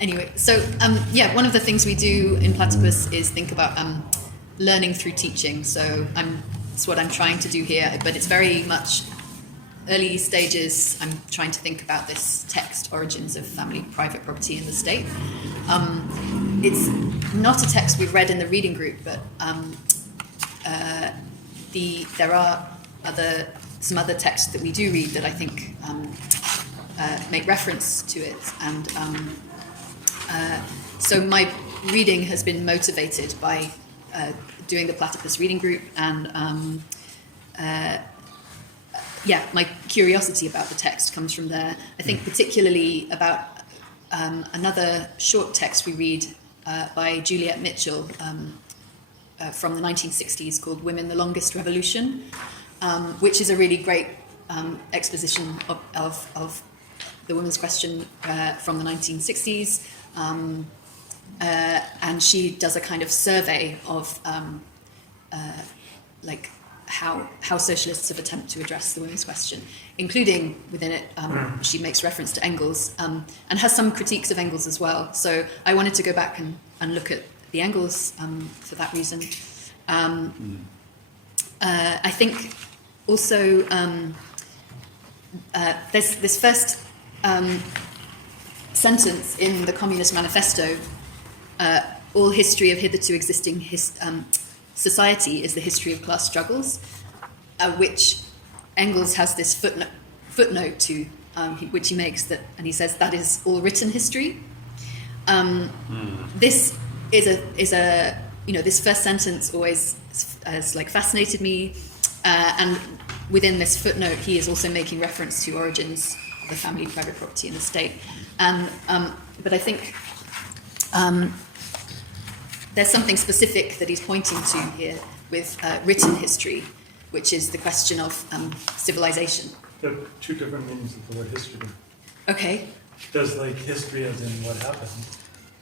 Anyway, so one of the things we do in Platypus is think about learning through teaching. So it's what I'm trying to do here, but it's very much early stages. I'm trying to think about this text, Origins of Family, Private Property in the State. It's not a text we've read in the reading group, but there are some other texts that we do read that I think make reference to it. And so my reading has been motivated by doing the Platypus reading group and my curiosity about the text comes from there. I think particularly about another short text we read by Juliet Mitchell from the 1960s called Women, the Longest Revolution, which is a really great exposition of the women's question from the 1960s. And she does a kind of survey of how socialists have attempted to address the women's question, including within it, she makes reference to Engels and has some critiques of Engels as well. So I wanted to go back and look at the Engels for that reason. I think also there's this first sentence in the Communist Manifesto, all history of hitherto existing society is the history of class struggles, which Engels has this footnote to, which he makes that, and he says that is all written history. This is a this first sentence always has fascinated me, and within this footnote he is also making reference to Origins of the Family, Private Property in the State, and but I think there's something specific that he's pointing to here with written history, which is the question of civilization. There are two different meanings of the word history. Okay. There's history as in what happened,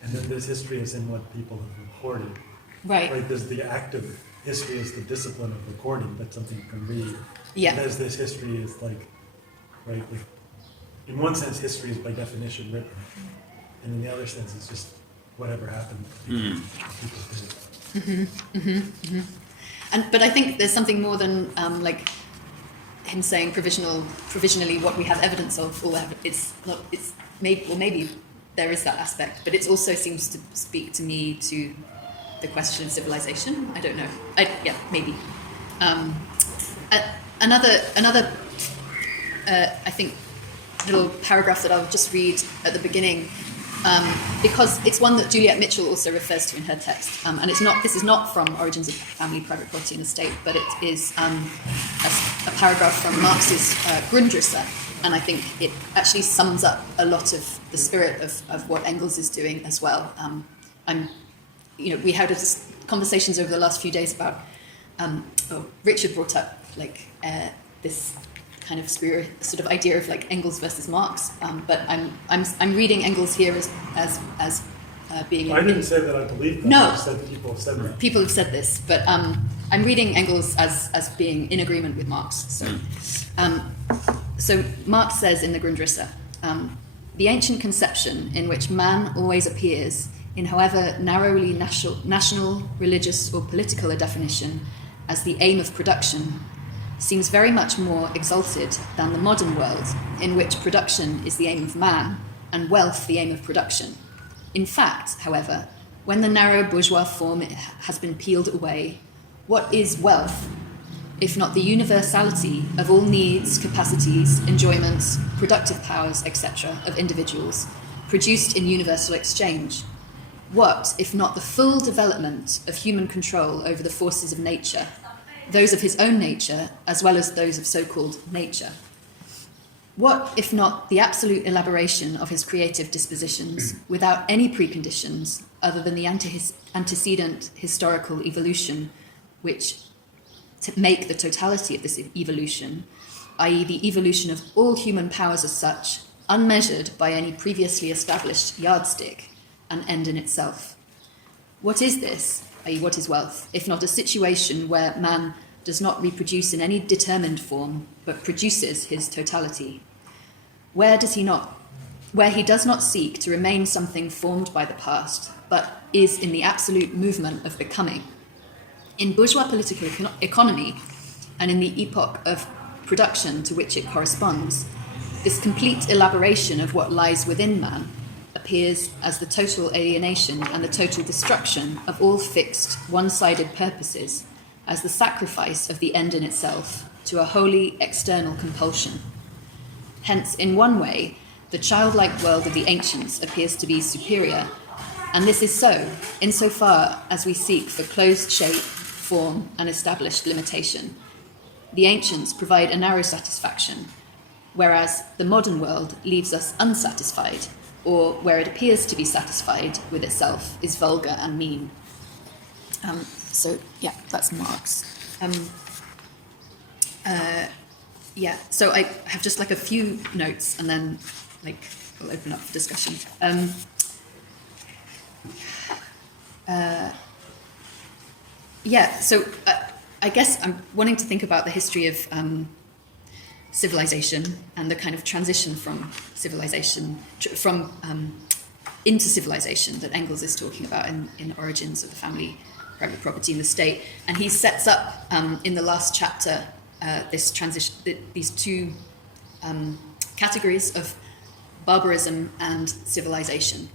and then there's history as in what people have recorded. Right. There's the act of history is the discipline of recording, that's something you can read. Yeah. And there's this history is in one sense history is by definition written, and in the other sense it's just whatever happened. People did it. But I think there's something more than him saying provisionally what we have evidence of. Maybe there is that aspect, but it also seems to speak to me to the question of civilization. I don't know. Maybe. Another I think little paragraph that I'll just read at the beginning. Because it's one that Juliet Mitchell also refers to in her text, and this is not from Origins of Family, Private Property in the State, but it is a paragraph from Marx's Grundrisse, and I think it actually sums up a lot of the spirit of what Engels is doing as well. We had conversations over the last few days about Richard brought up this kind of spirit, sort of idea of Engels versus Marx, but I'm reading Engels here as being. I didn't say that I believe that. No, I said people have said that. People have said this, but I'm reading Engels as being in agreement with Marx. So Marx says in the Grundrisse, the ancient conception in which man always appears, in however narrowly national, religious, or political a definition, as the aim of production, seems very much more exalted than the modern world, in which production is the aim of man and wealth the aim of production. In fact, however, when the narrow bourgeois form has been peeled away, what is wealth, if not the universality of all needs, capacities, enjoyments, productive powers, etc., of individuals, produced in universal exchange? What, if not the full development of human control over the forces of nature, those of his own nature, as well as those of so-called nature? What, if not the absolute elaboration of his creative dispositions, without any preconditions other than the antecedent historical evolution, which to make the totality of this evolution, i.e. the evolution of all human powers as such, unmeasured by any previously established yardstick, an end in itself? What is this, i.e. what is wealth, if not a situation where man does not reproduce in any determined form, but produces his totality? Where does where he does not seek to remain something formed by the past, but is in the absolute movement of becoming. In bourgeois political economy, and in the epoch of production to which it corresponds, this complete elaboration of what lies within man appears as the total alienation and the total destruction of all fixed, one-sided purposes, as the sacrifice of the end in itself to a wholly external compulsion. Hence, in one way, the childlike world of the ancients appears to be superior, and this is so, insofar as we seek for closed shape, form, and established limitation. The ancients provide a narrow satisfaction, whereas the modern world leaves us unsatisfied, or where it appears to be satisfied with itself is vulgar and mean. So, yeah, that's Marx. So I have just like a few notes, and then we'll open up for discussion. So I guess I'm wanting to think about the history of civilization and the kind of transition from civilization, into civilization that Engels is talking about in Origins of the Family, Private Property and the State. And he sets up in the last chapter this transition, these two categories of barbarism and civilization,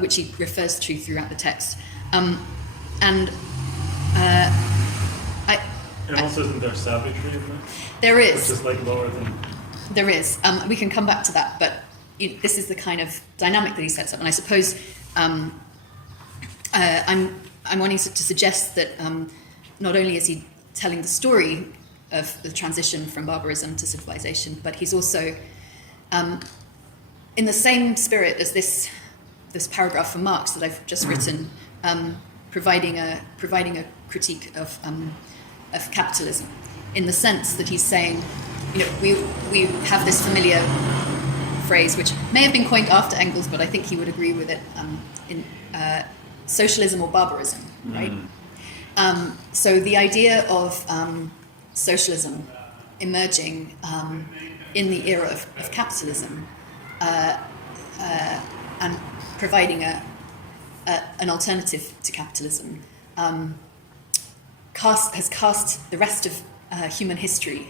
which he refers to throughout the text. And also, isn't there savagery in that? There is. Which is lower than... There is. We can come back to that, but this is the kind of dynamic that he sets up. And I suppose I'm wanting to suggest that not only is he telling the story of the transition from barbarism to civilization, but he's also, in the same spirit as this paragraph from Marx that I've just written, providing a critique of capitalism, in the sense that he's saying, we have this familiar phrase which may have been coined after Engels, but I think he would agree with it, in socialism or barbarism, right? So the idea of socialism emerging in the era of capitalism and providing an alternative to capitalism has cast the rest of human history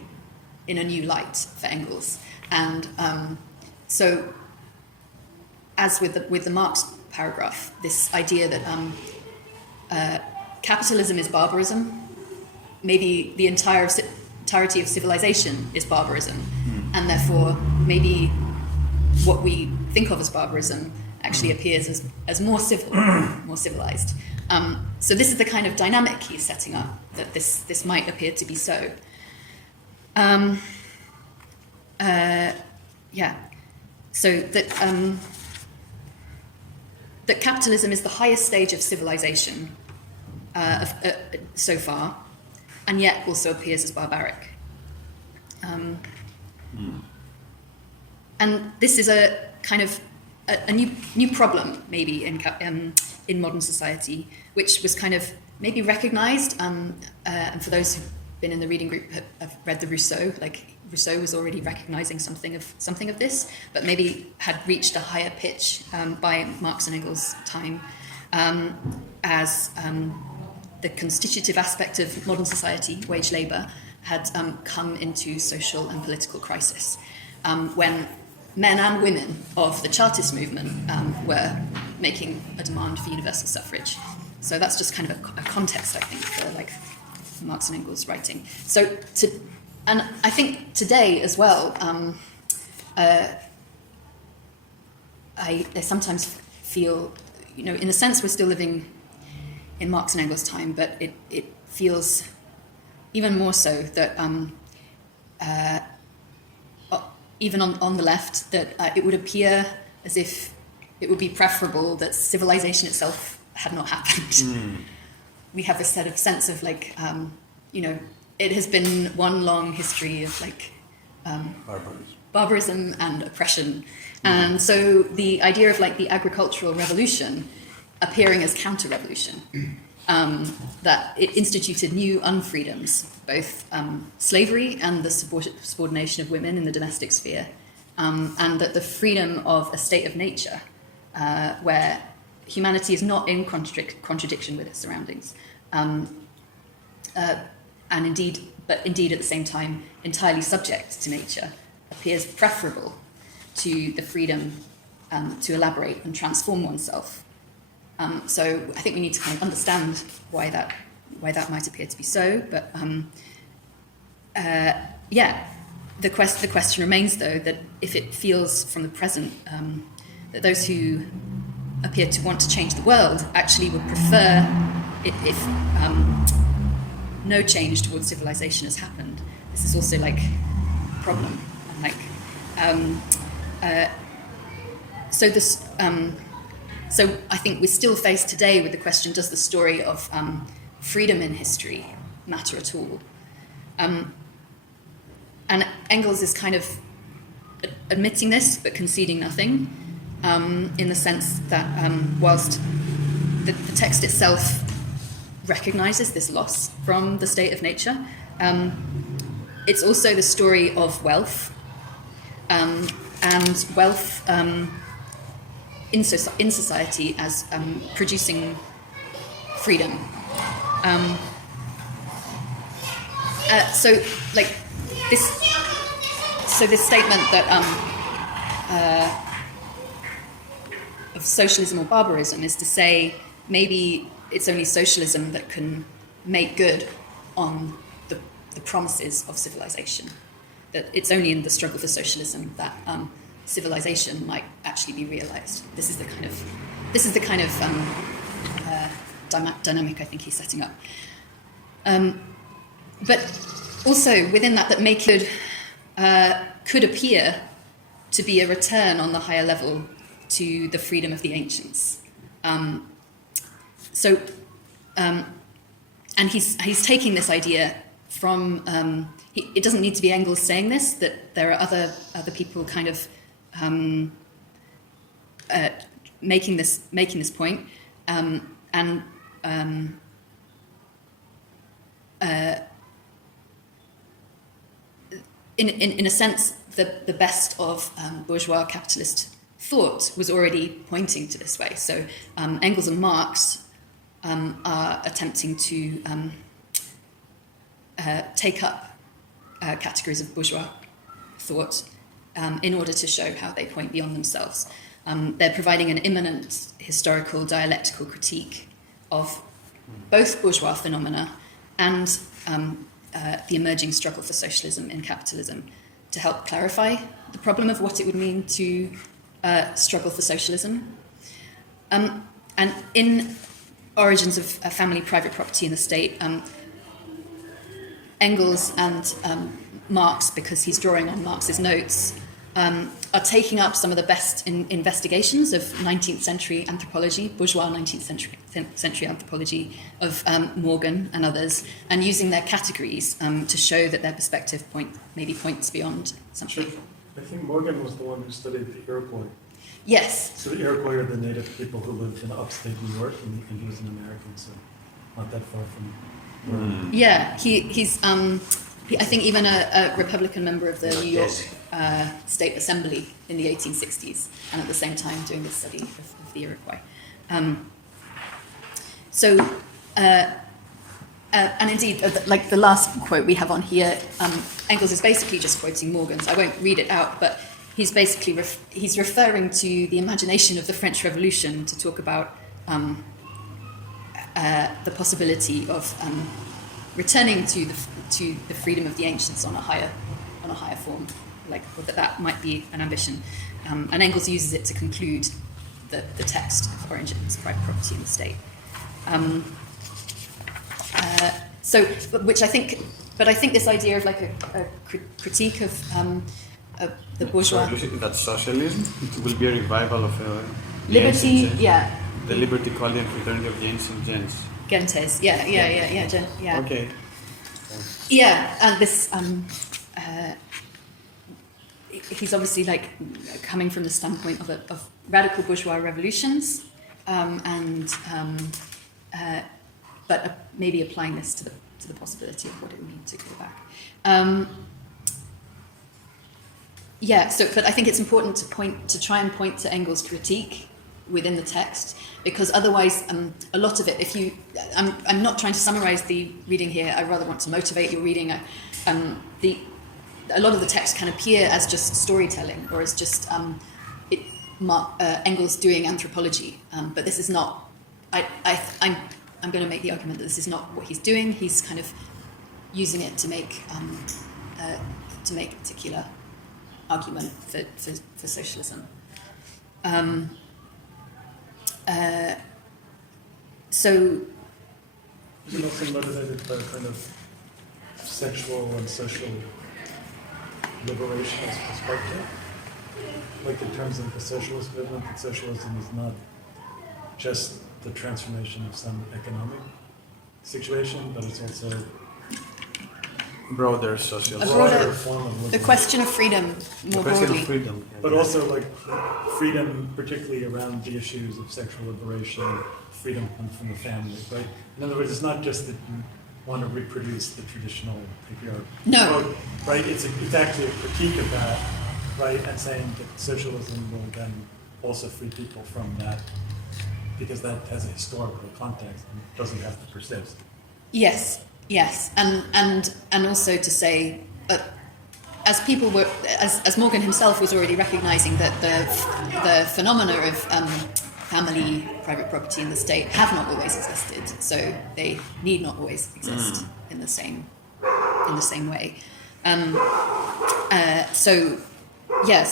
in a new light for Engels. And so, as with the Marx paragraph, this idea that capitalism is barbarism, maybe the entirety of civilization is barbarism, and therefore maybe what we think of as barbarism actually appears as more civil, more civilized. So this is the kind of dynamic he's setting up, that this might appear to be so. So that capitalism is the highest stage of civilization so far, and yet also appears as barbaric. And this is a kind of a new problem, maybe, in modern society, which was kind of maybe recognized, and for those who've been in the reading group have read the Rousseau, Rousseau was already recognizing something of this, but maybe had reached a higher pitch by Marx and Engels' time, as the constitutive aspect of modern society, wage labour, had come into social and political crisis, when men and women of the Chartist movement were making a demand for universal suffrage. So that's just kind of a context, I think, for Marx and Engels' writing. And I think today as well, I sometimes feel, in a sense, we're still living in Marx and Engels' time, but it feels even more so that even on the left, that it would appear as if it would be preferable that civilization itself had not happened. We have this sort of sense of it has been one long history of barbarism and oppression. And so the idea of the agricultural revolution appearing as counter-revolution, that it instituted new unfreedoms, both slavery and the subordination of women in the domestic sphere, and that the freedom of a state of nature, where humanity is not in contradiction with its surroundings, and indeed at the same time entirely subject to nature, appears preferable to the freedom to elaborate and transform oneself. So I think we need to kind of understand why that might appear to be so. But the question remains, though, that if it feels from the present that those who appear to want to change the world actually would prefer if no change towards civilization has happened, this is also like a problem. And so I think we're still faced today with the question: does the story of freedom in history matter at all? And Engels is kind of admitting this, but conceding nothing, in the sense that whilst the text itself recognizes this loss from the state of nature, it's also the story of wealth, and wealth in society as producing freedom. So this statement that of socialism or barbarism is to say maybe it's only socialism that can make good on the promises of civilization. That it's only in the struggle for socialism that civilization might actually be realized. This is the kind of dynamic I think he's setting up. But also within that make good could appear to be a return on the higher level to the freedom of the ancients. And he's taking this idea from. It doesn't need to be Engels saying this. That there are other people kind of making this point, in a sense, the best of bourgeois capitalist thought was already pointing to this way. So Engels and Marx are attempting to take up categories of bourgeois thought in order to show how they point beyond themselves. They're providing an immanent historical dialectical critique of both bourgeois phenomena and the emerging struggle for socialism in capitalism to help clarify the problem of what it would mean to struggle for socialism. And in Origins of Family, Private Property and the State, Engels and Marx, because he's drawing on Marx's notes, are taking up some of the best investigations of 19th century anthropology, bourgeois 19th century anthropology of Morgan and others, and using their categories to show that their perspective points beyond something. I think Morgan was the one who studied the Iroquois. Yes. So the Iroquois are the native people who lived in upstate New York, and he was an American, so not that far from. Yeah, he's. I think even a Republican member of the New York State Assembly in the 1860s, and at the same time doing this study of the Iroquois. And indeed, like the last quote we have on here, Engels is basically just quoting Morgan, so I won't read it out, but he's basically he's referring to the imagination of the French Revolution to talk about the possibility of returning to the freedom of the ancients on a higher form, like that might be an ambition, and Engels uses it to conclude the text of Origins of Private Property and the State. I think this idea of like a critique of the bourgeois. So you think that socialism will be a revival of liberty, the liberty, equality, and fraternity of the ancient gens. Gentes, yeah. Okay. Yeah, and this, he's obviously like coming from the standpoint of radical bourgeois revolutions, but maybe applying this to the possibility of what it would mean to go back. Yeah, but I think it's important to try and point to Engels' critique within the text, because otherwise, a lot of it, I'm not trying to summarize the reading here, I rather want to motivate your reading. A lot of the text can appear as just storytelling, or as just Engels doing anthropology, but this is not, I'm going to make the argument that this is not what he's doing. He's kind of using it to make a particular argument for socialism. So, is it also motivated by a kind of sexual and social liberationist perspective? Like in terms of the socialist movement, that socialism is not just the transformation of some economic situation, but it's also broader social. A broader form of the liberation. question of freedom more The question broadly. of freedom. But also like freedom, particularly around the issues of sexual liberation, freedom from the family, right? In other words, it's not just that you want to reproduce the traditional patriarchal No. code, right? It's actually a critique of that, right? And saying that socialism will then also free people from that, because that has a historical context and doesn't have to persist. Yes, and also to say, as people were, as Morgan himself was already recognizing that the phenomena of family, private property, and the state have not always existed, so they need not always exist in the same way. So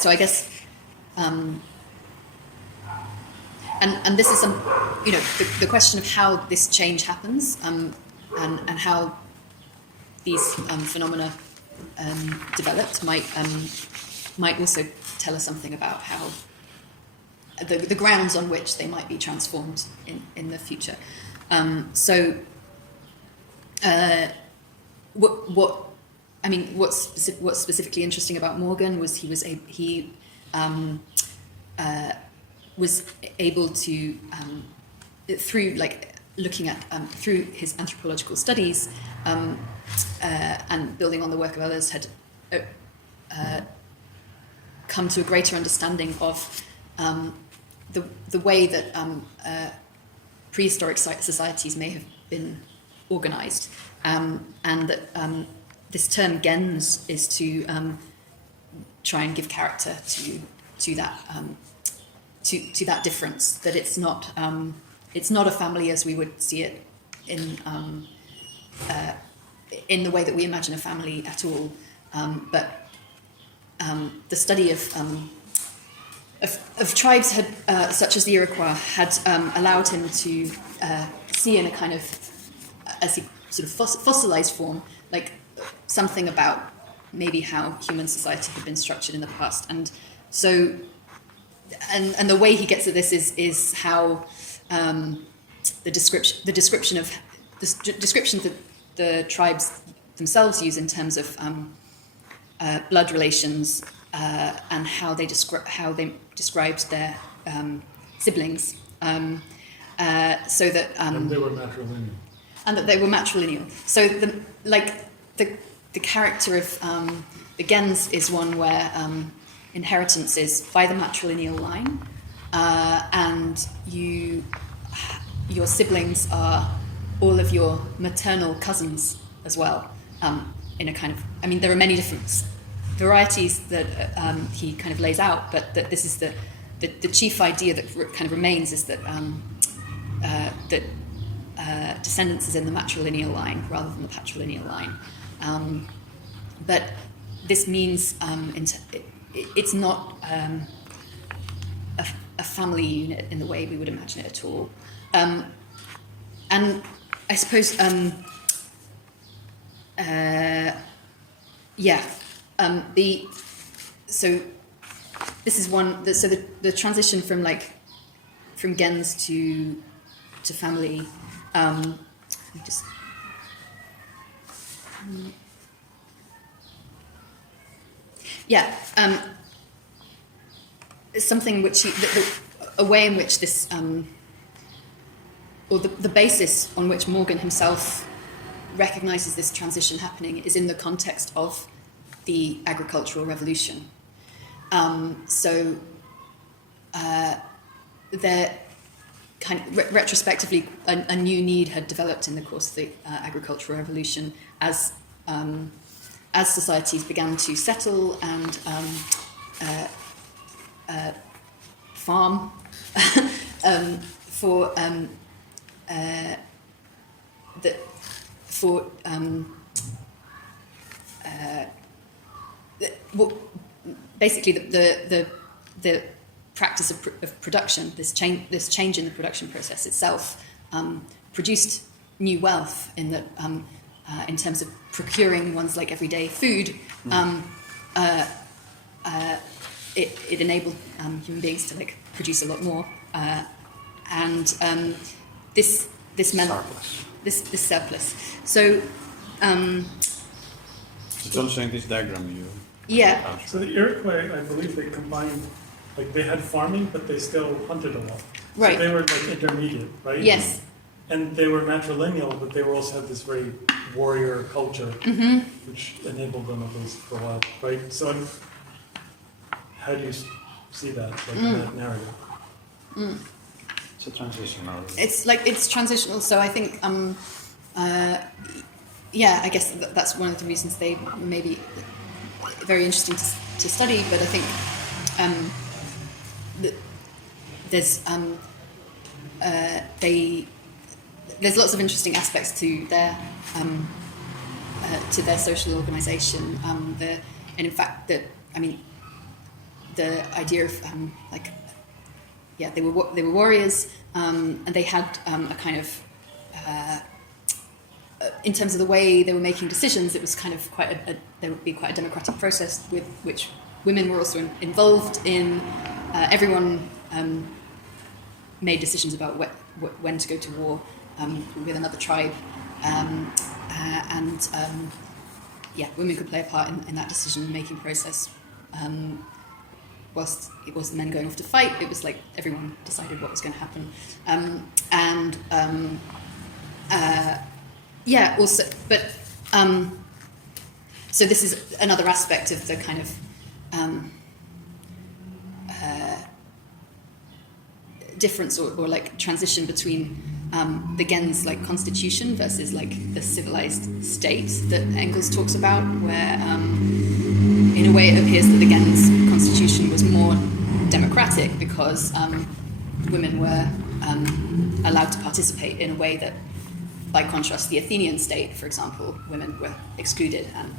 I guess, and this is the question of how this change happens, and how these phenomena developed might also tell us something about how the grounds on which they might be transformed in the future. What's specifically interesting about Morgan was he was able to through looking at through his anthropological studies and building on the work of others had come to a greater understanding of the way that prehistoric societies may have been organized, and that this term gens is to try and give character to that to that difference, that it's not a family as we would see it in the way that we imagine a family at all, but the study of tribes had, such as the Iroquois, had allowed him to see in a kind of, as he sort of fossilized form, like something about maybe how human society had been structured in the past, and so, and the way he gets at this is how the description that the tribes themselves use in terms of blood relations and how they described their siblings, so that And they were matrilineal. and that they were matrilineal. So the character of the gens is one where inheritance is by the matrilineal line, and your siblings are all of your maternal cousins as well, in a kind of, I mean, there are many different varieties that he kind of lays out, but that this is the chief idea that kind of remains is that descendants is in the matrilineal line rather than the patrilineal line. But this means it's not a family unit in the way we would imagine it at all. And I suppose, so this is one. So the transition from gens to family. Something which a way in which this, or the basis on which Morgan himself recognizes this transition happening is in the context of the agricultural revolution. So there, kind of retrospectively, a new need had developed in the course of the agricultural revolution as societies began to settle and farm for basically the practice of production, this change in the production process itself, produced new wealth in that in terms of procuring one's like everyday food. It enabled human beings to like produce a lot more, and this meant this surplus. So it's also in this diagram you. Yeah. So the Iroquois, I believe they combined, like they had farming, but they still hunted a lot. Right. So they were like intermediate, right? Yes. And they were matrilineal, but they were also had this very warrior culture, which enabled them at least for a while, right? So how do you see that, like that narrative? It's a transitional. It's transitional. So I think, I guess that's one of the reasons they may be very interesting to study. But I think there's lots of interesting aspects to their social organisation. And in fact, the idea of they were warriors, and they had a kind of in terms of the way they were making decisions, it was kind of there would be quite a democratic process with which women were also involved in. Everyone made decisions about when to go to war with another tribe, women could play a part in that decision-making process. Whilst it was the men going off to fight, it was like everyone decided what was going to happen. So this is another aspect of the kind of difference or like transition between the Gens like constitution versus like the civilized state that Engels talks about, where in a way it appears that the Gens constitution was more democratic because women were allowed to participate in a way that, by contrast, the Athenian state, for example, women were excluded and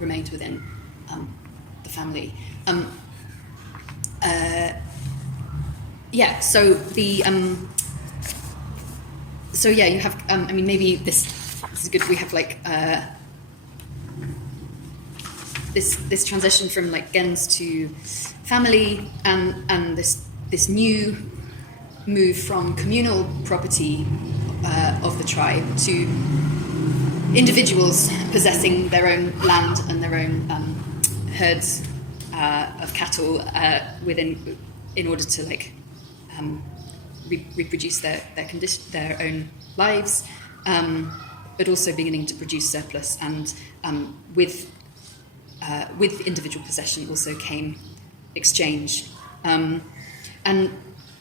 remained within the family. You have. Maybe this is good. We have like this transition from like Gens to family, and this new move from communal property of the tribe to individuals possessing their own land and their own herds of cattle in order to like reproduce their own lives, but also beginning to produce surplus. And with individual possession also came exchange. And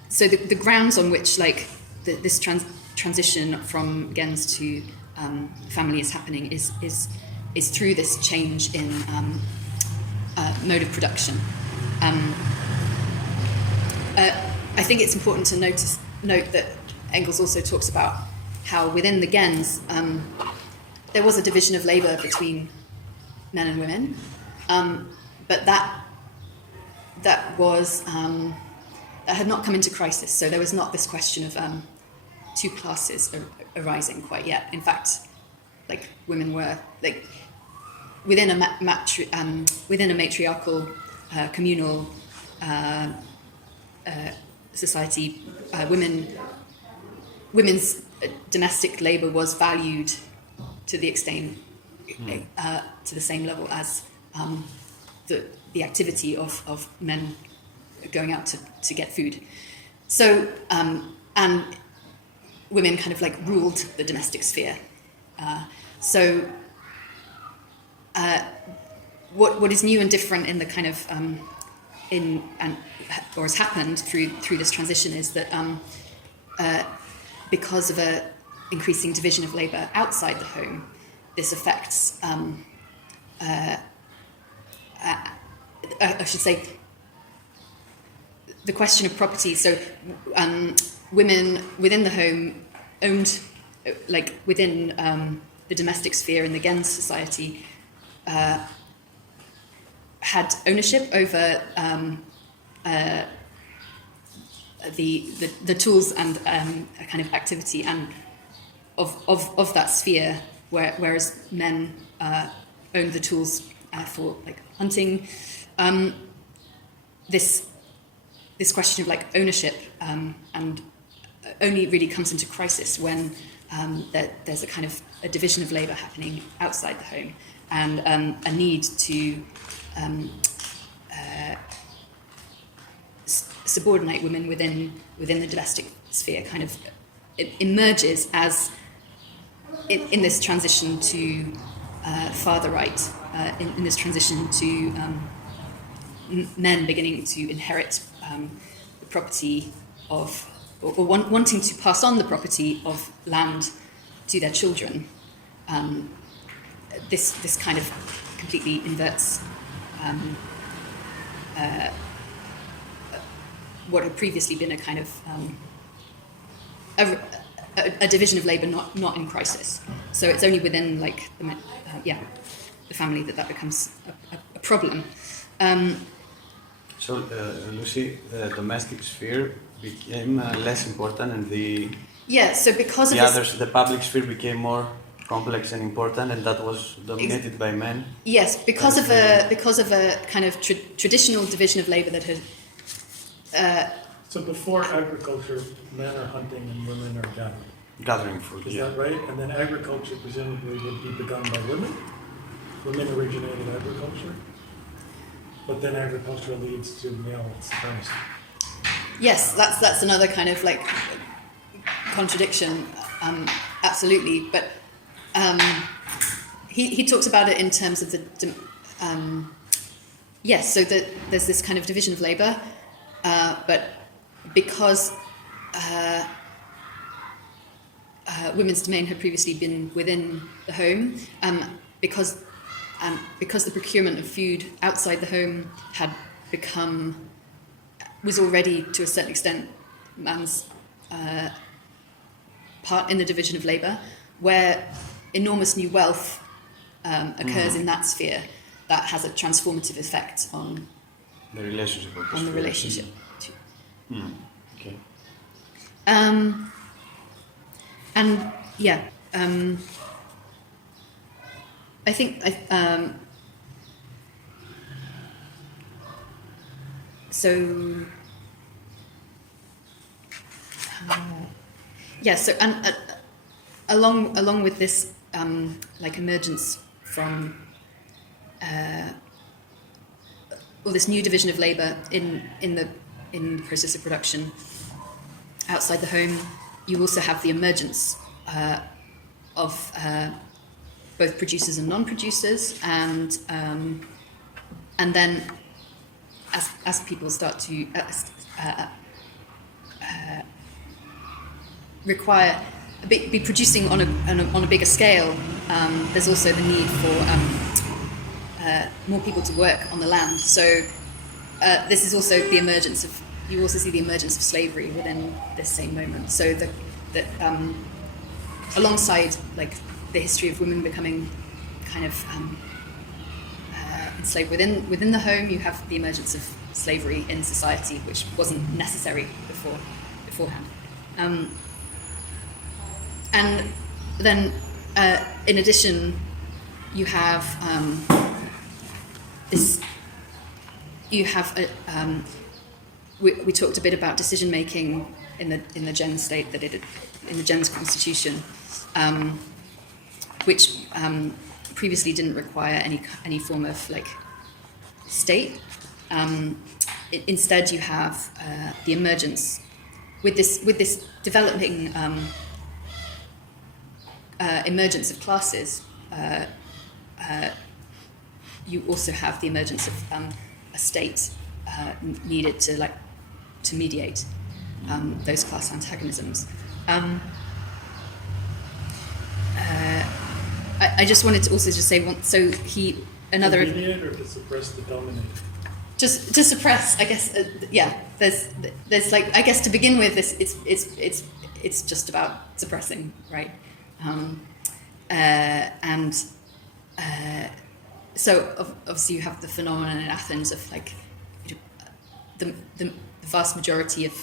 so the grounds on which like this transition from Gens to family is happening is through this change in mode of production. I think it's important to note that Engels also talks about how within the Gens there was a division of labour between men and women, but that was that had not come into crisis. So there was not this question of two classes arising quite yet. In fact, like women were like within a matriarchal communal society, women's domestic labour was valued to the extent to the same level as the activity of men going out to get food. So and women kind of like ruled the domestic sphere. What is new and different in the kind of or has happened through this transition is that because of a increasing division of labour outside the home, this affects, I should say, the question of property. So women within the home owned, like within the domestic sphere in the Gens society, had ownership over the tools and a kind of activity and of that sphere, whereas men owned the tools for like hunting. This question of like ownership and only really comes into crisis when there's a kind of a division of labour happening outside the home and a need to subordinate women within the domestic sphere kind of emerges as in this transition to father right, in this transition to men beginning to inherit the property of, or wanting to pass on the property of land to their children. This kind of completely inverts what had previously been a kind of a division of labour not in crisis. So it's only within like the family that becomes a problem. So, Lucy, the domestic sphere became less important, and So because of the public sphere became more complex and important, and that was dominated by men. Yes, because of a kind of traditional division of labour that had. So before agriculture, men are hunting and women are gathering. Gathering food. Is that right? And then agriculture presumably would be begun by women. Women originated agriculture. But then agriculture leads to male supremacy. Yes, that's another kind of like contradiction, absolutely. But he talks about it in terms of the so that there's this kind of division of labour, but because women's domain had previously been within the home, because the procurement of food outside the home was already to a certain extent man's part in the division of labour, where enormous new wealth occurs in that sphere that has a transformative effect on the relationship. Okay. I think so and along with this like emergence from or this new division of labour in the process of production outside the home, you also have the emergence of both producers and non-producers, and then as people start to require be producing on a bigger scale, there's also the need for more people to work on the land. So this is also the emergence of. You also see the emergence of slavery within this same moment. So that alongside like the history of women becoming kind of enslaved within the home, you have the emergence of slavery in society, which wasn't necessary beforehand. And then, in addition, you have this. You have we talked a bit about decision making in the Gens state that in the Gens constitution, which previously didn't require any form of like state. Instead, you have the emergence with this developing emergence of classes. You also have the emergence of a state needed to mediate those class antagonisms. I just wanted to also just say so another to mediate or to suppress the dominator? Just to suppress, I guess. There's like, I guess to begin with, it's just about suppressing, right? So obviously you have the phenomenon in Athens of like the vast majority of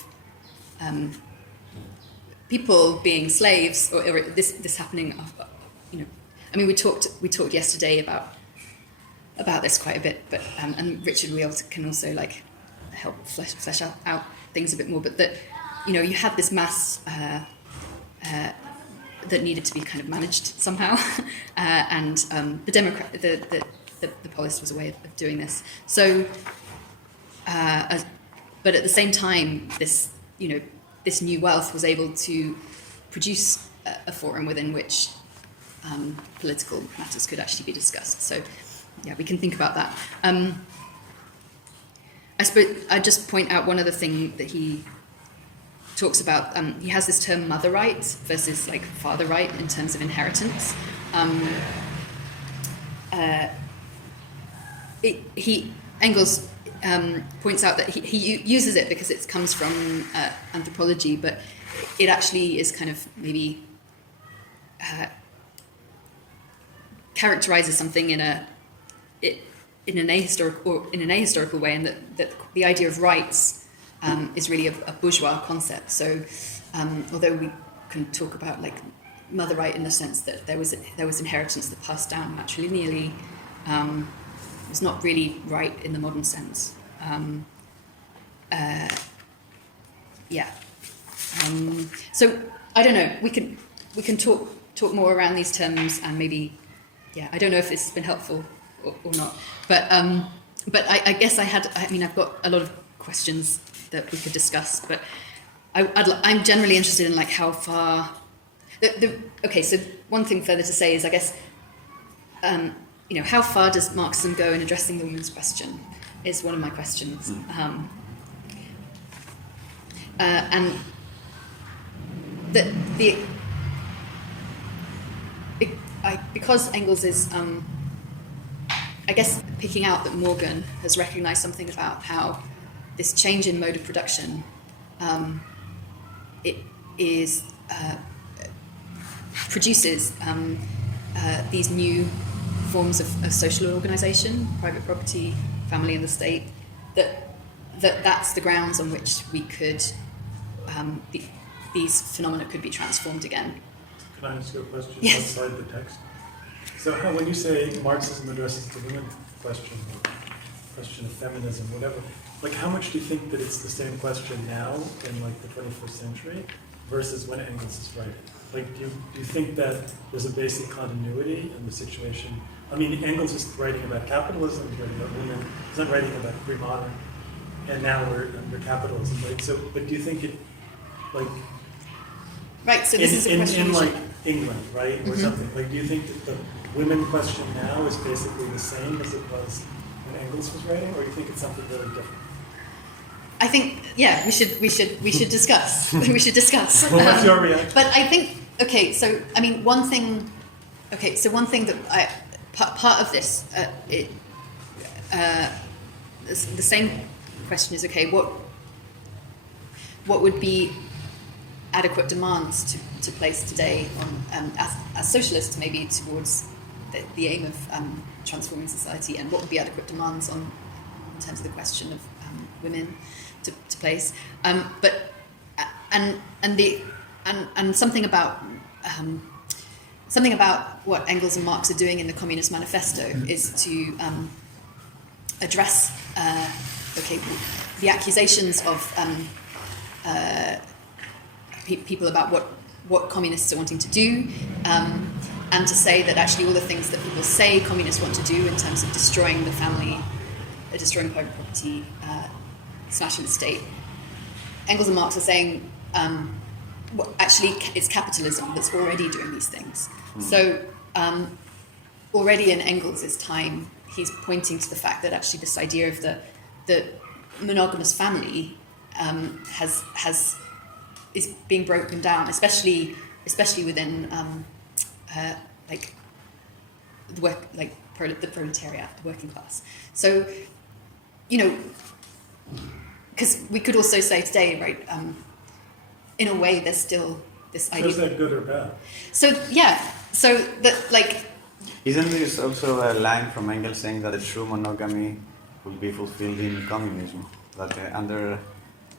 people being slaves, or this happening. I mean, we talked yesterday about this quite a bit, but and Richard can also like help flesh out things a bit more. But that you had this mass that needed to be kind of managed somehow, and the polis was a way of doing this. So, but at the same time, this new wealth was able to produce a forum within which political matters could actually be discussed. So, yeah, we can think about that. I suppose I'd just point out one other thing that he talks about. He has this term mother right versus like father right in terms of inheritance. Engels points out that he uses it because it comes from anthropology, but it actually is kind of maybe characterizes something in an ahistorical way, and that the idea of rights is really a bourgeois concept. So, although we can talk about like mother right in the sense that there was inheritance that passed down matrilineally, it's not really right in the modern sense. So I don't know. We can talk more around these terms, and maybe, I don't know if this has been helpful or not. But I guess I've got a lot of questions that we could discuss. But I'm generally interested in like how far. Okay, so one thing further to say is, I guess, how far does Marxism go in addressing the women's question? Is one of my questions. And because Engels is, I guess, picking out that Morgan has recognised something about how this change in mode of production, produces these new forms of social organisation, private property, family, and the state. That's the grounds on which we could these phenomena could be transformed again. Can I ask you a question Yes. outside the text? So when you say Marxism addresses the women question, or question of feminism, whatever, like how much do you think that it's the same question now in like the 21st century versus when Engels is writing? Like, do you think that there's a basic continuity in the situation? I mean, Engels is writing about capitalism, he's writing about women, he's not writing about pre-modern, and now we're under capitalism, right? So, but do you think it, like, Right, so this is a question in we like should- England, right, or something, like, do you think that the women question now is basically the same as it was when Engels was writing, or do you think it's something really different? I think, we should discuss. We should discuss. Well, what's your reaction? But I think, one thing that part of this, the same question is, what would be adequate demands to place today on as socialists, maybe towards the aim of transforming society, and what would be adequate demands in terms of the question of women to place, but something about what Engels and Marx are doing in the Communist Manifesto is to address the accusations of people about what communists are wanting to do, and to say that actually all the things that people say communists want to do in terms of destroying the family, destroying private property, smashing the state, Engels and Marx are saying actually it's capitalism that's already doing these things. So already in Engels' time, he's pointing to the fact that actually this idea of the monogamous family is being broken down, especially within like the work, like the proletariat, the working class. So, because we could also say today, right? In a way, there's still this idea. Is that good or bad? So that like. Isn't this also a line from Engels saying that a true monogamy will be fulfilled in communism? That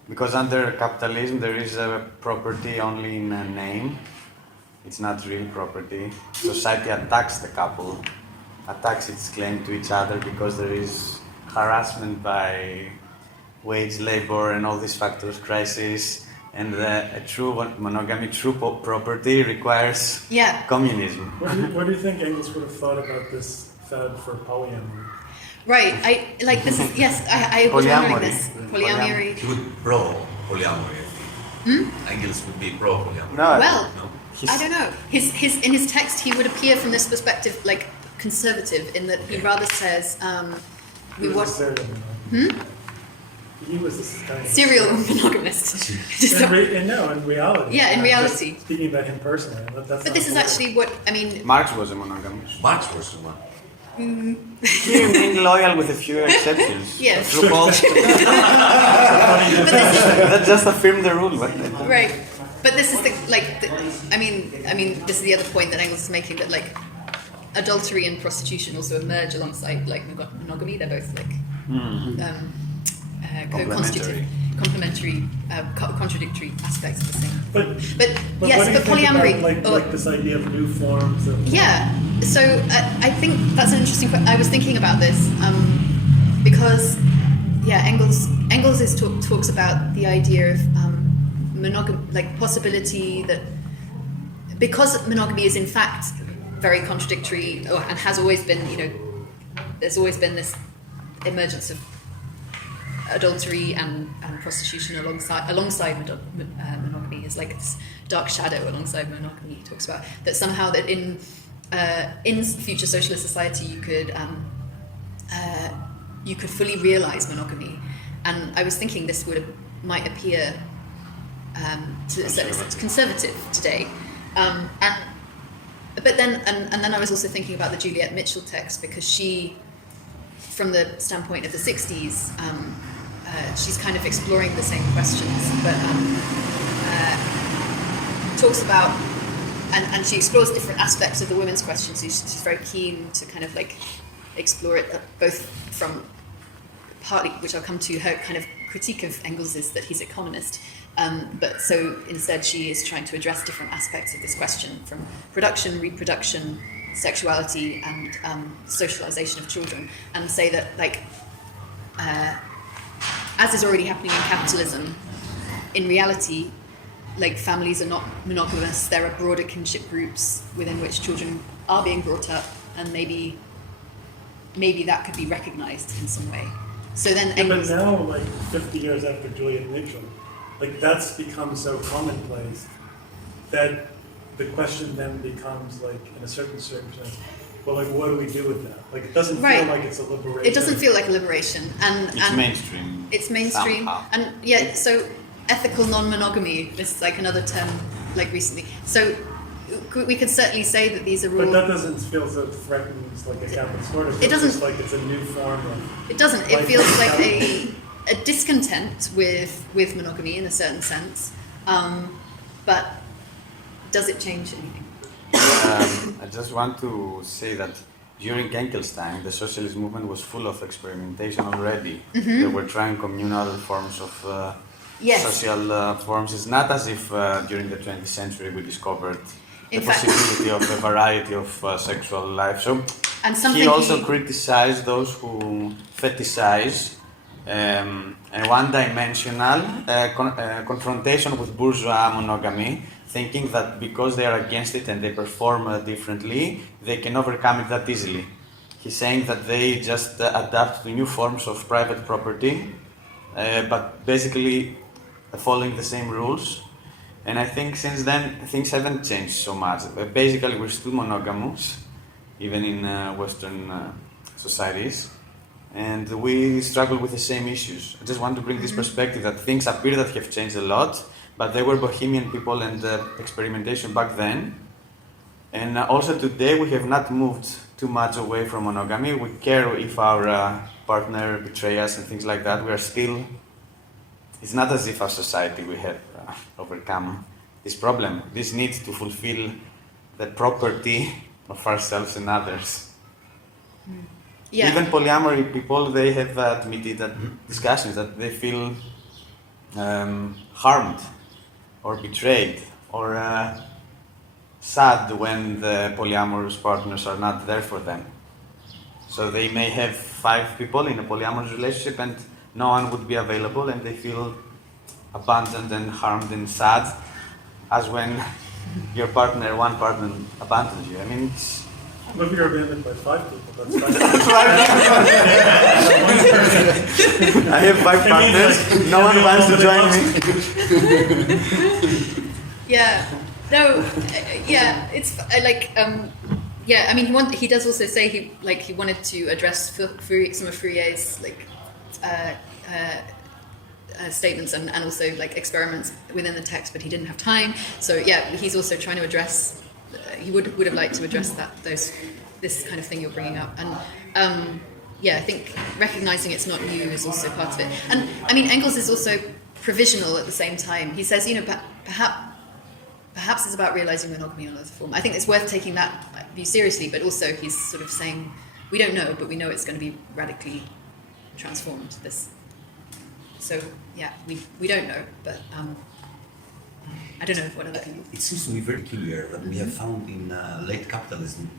because under capitalism there is a property only in a name. It's not real property. Society attacks the couple, attacks its claim to each other because there is harassment by wage labor and all these factors, crisis. And a true monogamy, true property requires communism. What do you think Engels would have thought about this fad for polyamory? Right, I was wondering this. Polyamory. He would pro polyamory, I think. Engels would be pro polyamory. Well, I don't know. In his text, he would appear from this perspective like conservative, in that he rather says He was this kind of serial monogamist. in reality. Yeah, in reality. Just speaking about him personally, but this is actually what I mean. Marx was a monogamist. Marx was the one. He remained loyal with a few exceptions. Yes. That just affirmed the rule, wasn't it? Right, but this is I mean, this is the other point that Engels is making, that like adultery and prostitution also emerge alongside like monogamy. They're both like complementary, contradictory aspects of the same. But yes, what do you but think polyamory. About, like this idea of new forms of. Yeah, so I think that's an interesting question. I was thinking about this because Engels talks about the idea of monogamy, like possibility that because monogamy is in fact very contradictory and has always been, there's always been this emergence of adultery and prostitution alongside monogamy is like this dark shadow alongside monogamy. He talks about that somehow that in future socialist society you could fully realize monogamy, and I was thinking this might appear to a certain extent conservative today, but then I was also thinking about the Juliet Mitchell text, because she, from the standpoint of the 60s, she's kind of exploring the same questions, but talks about, and she explores different aspects of the women's questions. So she's very keen to kind of like explore it both from partly, which I'll come to, her kind of critique of Engels is that he's a communist. But so instead she is trying to address different aspects of this question, from production, reproduction, sexuality, and socialization of children, and say that like as is already happening in capitalism, in reality, like families are not monogamous. There are broader kinship groups within which children are being brought up, and maybe that could be recognized in some way. So then, but now, like 50 years after Juliet Mitchell, like that's become so commonplace that the question then becomes like, in a certain circumstance, well, like what do we do with that? Like it doesn't feel like it's a liberation. It doesn't feel like a liberation, and mainstream. It's mainstream, somehow. And so ethical non-monogamy. This is like another term, like recently. So we can certainly say that these are all. But that doesn't feel so threatens like a capitalist order. It doesn't. It's like it's a new form of. It doesn't. It feels like a discontent with monogamy in a certain sense, but does it change anything? I just want to say that during Engels' time, the socialist movement was full of experimentation already. Mm-hmm. They were trying communal forms of social forms. It's not as if during the 20th century we discovered the possibility of a variety of sexual life. So he also criticized those who fetishize a one-dimensional confrontation with bourgeois monogamy, thinking that because they are against it and they perform differently, they can overcome it that easily. He's saying that they just adapt to new forms of private property, but basically following the same rules. And I think since then, things haven't changed so much. Basically, we're still monogamous, even in Western societies. and we struggle with the same issues. I just want to bring this perspective that things appear that have changed a lot, but they were bohemian people and experimentation back then. And also today we have not moved too much away from monogamy. We care if our partner betray us and things like that. We are still, it's not as if our society we have overcome this problem, this need to fulfill the property of ourselves and others. Yeah. Even polyamory people, they have admitted that discussions that they feel harmed or betrayed or sad when the polyamorous partners are not there for them. So they may have 5 people in a polyamorous relationship and no one would be available, and they feel abandoned and harmed and sad, as when your partner, one partner, abandons you. I mean, it's... But if you're abandoned by 5 people, that's fine. I have 5 partners, no one wants to join me. Yeah. No. Yeah. It's yeah. I mean, he does also say he wanted to address some of Fourier's statements and also like experiments within the text, but he didn't have time. So yeah, he's also trying to address. He would have liked to address this kind of thing you're bringing up, and yeah, I think recognizing it's not new is also part of it. And I mean, Engels is also provisional at the same time. He says, perhaps it's about realizing monogamy in another form. I think it's worth taking that view seriously, but also he's sort of saying we don't know, but we know it's going to be radically transformed. So yeah, we don't know, but I don't know what other people. It seems to me very clear that we have found in late capitalism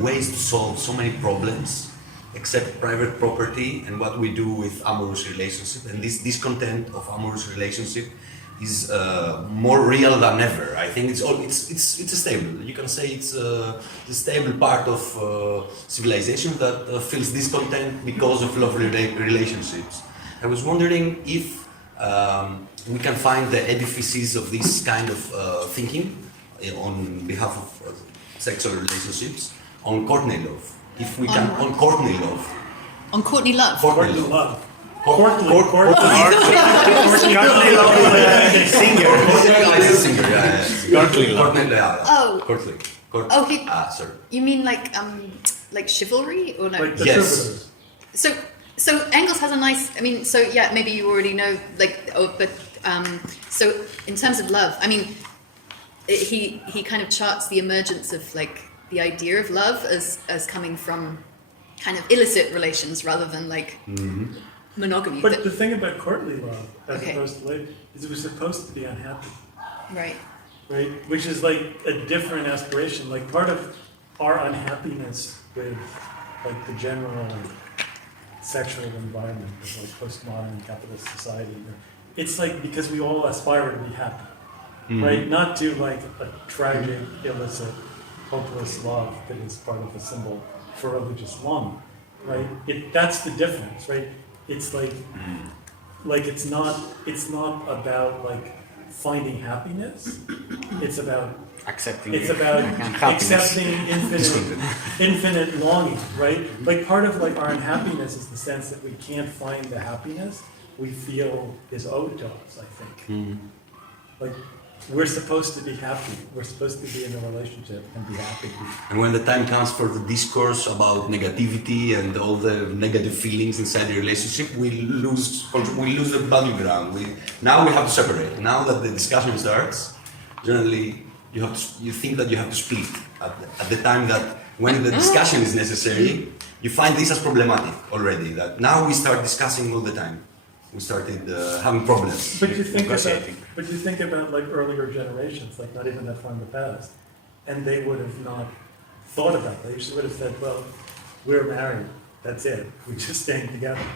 ways to solve so many problems, except private property and what we do with amorous relationship. And this discontent of amorous relationship is more real than ever. I think it's stable. You can say it's a stable part of civilization that feels discontent because of love relationships. I was wondering if we can find the edifices of this kind of thinking on behalf of sexual relationships on Courtney love. If we can on Courtney love. On Courtney Love. Courtney Love. Courtney love. Singer. Singer. Courtney love. Oh. Courtney. Oh, sorry. You mean like chivalry or no? Like the Yes. Troubadours. So Engels has a nice. I mean, so yeah, maybe you already know. But so in terms of love, I mean, he kind of charts the emergence of like the idea of love as coming from kind of illicit relations rather than like monogamy. But the thing about courtly love, as Okay. opposed to late, is it was supposed to be unhappy, Right. right? Which is like a different aspiration. Like part of our unhappiness with like the general sexual environment of like postmodern capitalist society, it's like because we all aspire to be happy, right? Not to like a tragic, illicit, hopeless love that is part of a symbol for religious longing, right? That's the difference, right? It's like it's not about like finding happiness. It's about Accepting infinite longing, right? Like part of like our unhappiness is the sense that we can't find the happiness we feel is owed to us, I think. Like we're supposed to be happy. We're supposed to be in a relationship and be happy. And when the time comes for the discourse about negativity and all the negative feelings inside the relationship, we lose the battleground. Now we have to separate. Now that the discussion starts, generally you think that you have to split at the time that when the discussion is necessary, you find this as problematic already. That now we start discussing all the time. We started having problems. But you think about like earlier generations, like not even that far in the past, and they would have not thought about that. They just would have said, well, we're married, that's it. We're just staying together.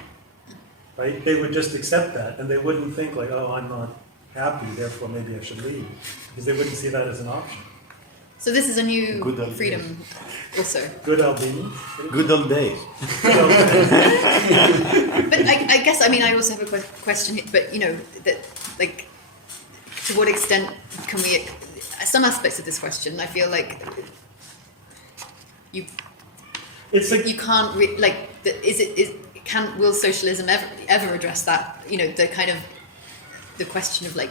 Right? They would just accept that, and they wouldn't think like, oh, I'm not happy, therefore maybe I should leave. Because they wouldn't see that as an option. So this is a new Good old freedom, also. Good Albini. Good old days. But I guess, I mean, I also have a question, but that like, to what extent can we? Some aspects of this question, I feel like It's like you can't will socialism ever address that? You know, the kind of the question of like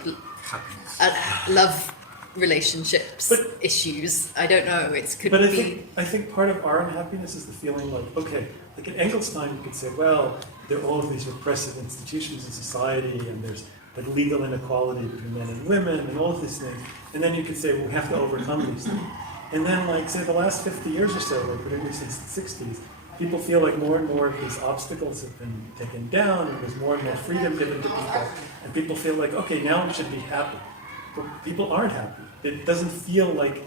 love relationships issues. I don't know. I think part of our unhappiness is the feeling like, okay, like in Engels' time, you could say, well, there are all of these repressive institutions in society, and there's like legal inequality between men and women, and all of these things. And then you could say, well, we have to overcome these things. And then, like, say, the last 50 years or so, like particularly since the 60s, people feel like more and more of these obstacles have been taken down, and there's more and more freedom given to people, and people feel like, okay, now we should be happy. But people aren't happy. It doesn't feel like,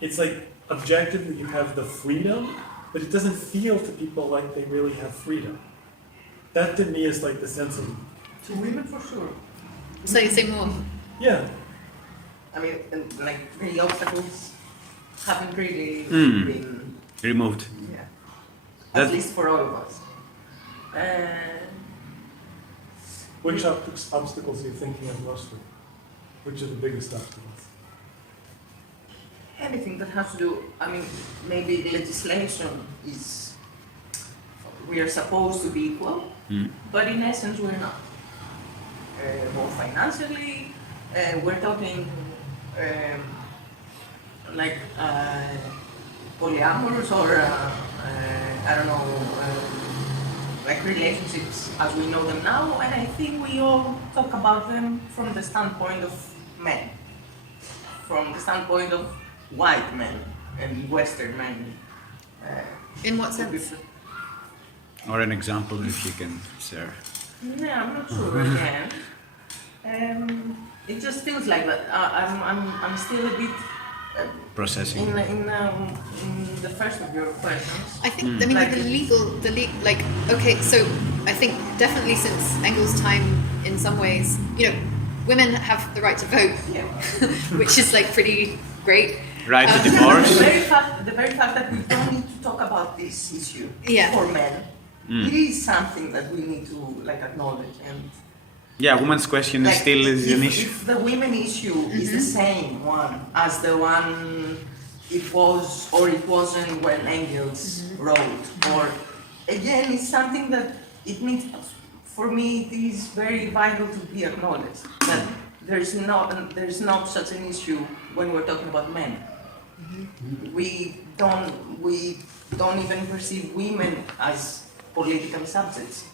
it's like objectively you have the freedom, but it doesn't feel to people like they really have freedom. That to me is like the sense of... To women for sure. So you say more? Yeah. I mean, like the obstacles haven't really been removed. Yeah. That- At least for all of us. Which obstacles are you thinking of mostly? Which are the biggest obstacles? Anything that has to do, I mean, maybe legislation is, we are supposed to be equal, but in essence we're not. Both financially, we're talking like polyamorous or I don't know, like relationships as we know them now, and I think we all talk about them from the standpoint of men, from the standpoint of white men and Western men. In what sense? Or an example, if you can share. Yeah, I'm not sure again. It just feels like that. I'm still a bit Processing. in the first of your questions. I think, I mean, like, okay, so I think definitely since Engels' time, in some ways, you know, women have the right to vote, Yeah. which is like pretty great. Right to The divorce. very fact that we don't need to talk about this issue for men, it is something that we need to like acknowledge and. Yeah, women's question Like, is still an issue. If the women issue is the same one as the one it was or it wasn't when Engels wrote, or again, it's something that it needs, for me, it is very vital to be acknowledged that there's not such an issue when we're talking about men. We don't even perceive women as political subjects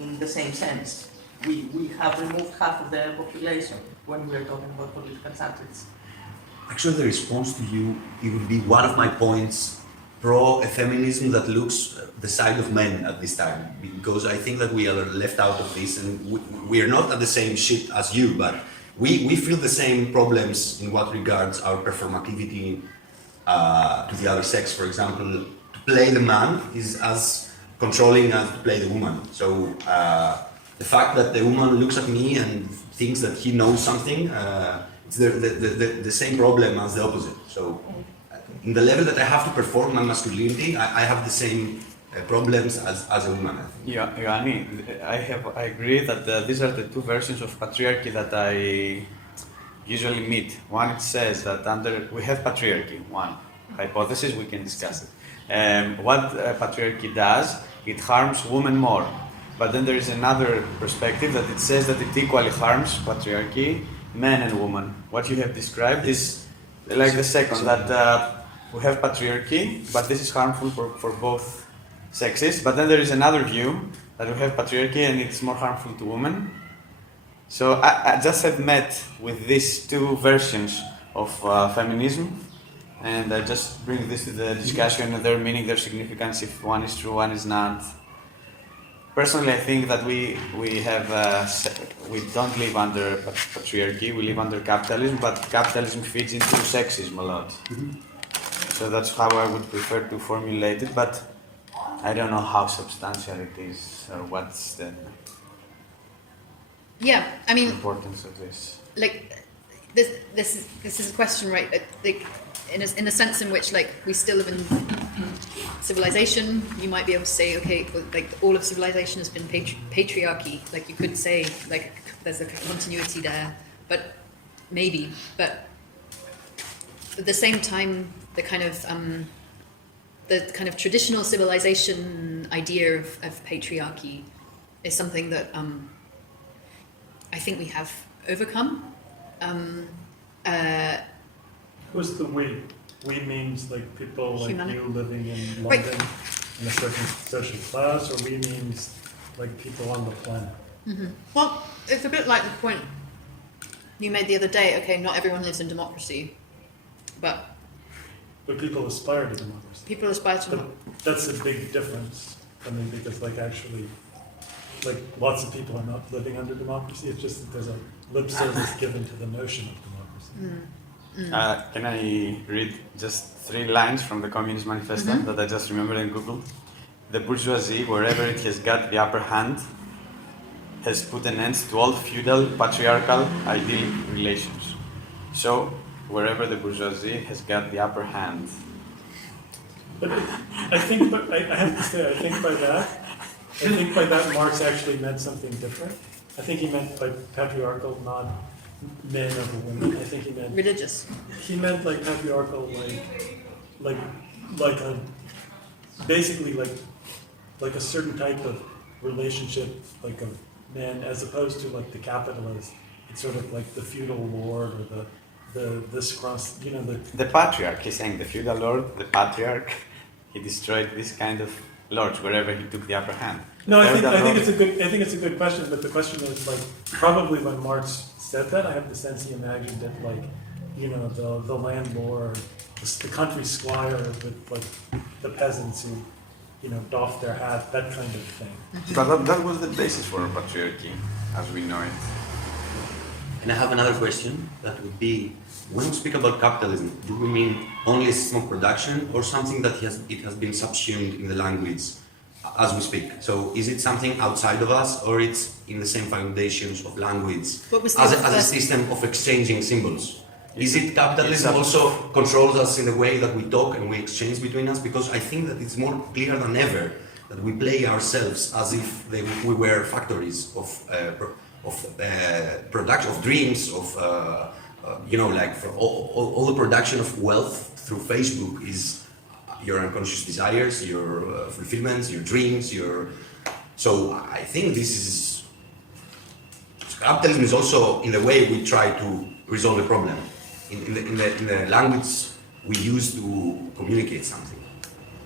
in the same sense. We have removed half of the population when we're talking about political subjects. Actually, the response to you, it would be one of my points pro a feminism that looks the side of men at this time, because I think that we are left out of this, and we are not at the same shit as you, but we feel the same problems in what regards our performativity to the other sex. For example, to play the man is as controlling as to play the woman. So the fact that the woman looks at me and thinks that he knows something, it's the same problem as the opposite. So in the level that I have to perform my masculinity, I have the same problems as a woman, I think. Yeah, Ioanni, I agree that these are the two versions of patriarchy that I usually meet. One, it says that we have patriarchy, one hypothesis, we can discuss it. What patriarchy does, it harms women more. But then there is another perspective that it says that it equally harms patriarchy, men and women. What you have described is like the second, that we have patriarchy, but this is harmful for both sexes. But then there is another view that we have patriarchy and it's more harmful to women. So I just have met with these two versions of feminism, and I just bring this to the discussion and their meaning, their significance, if one is true, one is not. Personally, I think that we don't live under patriarchy, we live under capitalism, but capitalism feeds into sexism a lot. So that's how I would prefer to formulate it, but I don't know how substantial it is or what's the importance of this. Like, this is a question, right? Like, in the sense in which, like, we still live in civilization, you might be able to say, okay, like, all of civilization has been patriarchy. Like, you could say, like, there's a continuity there, but maybe. But at the same time, the kind of the kind of traditional civilization idea of patriarchy is something that I think we have overcome. Who's the we? We means like people like Humanity. you living in Right. London in a certain social class, or we means like people on the planet? Well, it's a bit like the point you made the other day. Okay, not everyone lives in democracy, but But people aspire to democracy. people aspire to. But that's a big difference. I mean, because like actually, like lots of people are not living under democracy. It's just that there's a lip service given to the notion of democracy. Can I read just 3 lines from the Communist Manifesto that I just remembered in Google? The bourgeoisie, wherever it has got the upper hand, has put an end to all feudal, patriarchal, idyllic relations. So, wherever the bourgeoisie has got the upper hand. But I think, but I have to say, I think by that Marx actually meant something different. I think he meant by patriarchal, not men over women. I think he meant Religious. He meant like patriarchal, like a basically like a certain type of relationship, like of men, as opposed to like the capitalist. It's sort of like the feudal lord or the scruss, you know, The patriarch, he's saying the feudal lord, the patriarch, he destroyed this kind of lords wherever he took the upper hand. No, I think it's a good question, but the question is like probably when Marx said that, I have the sense he imagined it like, you know, the landlord, the country squire with like the peasants who, you know, doff their hat, that kind of thing. But that was the basis for patriarchy, as we know it. And I have another question that would be, when we speak about capitalism, do we mean only a system of production or something that it has been subsumed in the language as we speak? So is it something outside of us or it's in the same foundations of language as a system of exchanging symbols? Is it capitalism also controls us in the way that we talk and we exchange between us? Because I think that it's more clear than ever that we play ourselves as if we were factories of production, of dreams, of you know, like for all the production of wealth through Facebook is your unconscious desires, your fulfillments, your dreams, So I think this is capitalism is also in the way we try to resolve the problem, in the language we use to communicate something.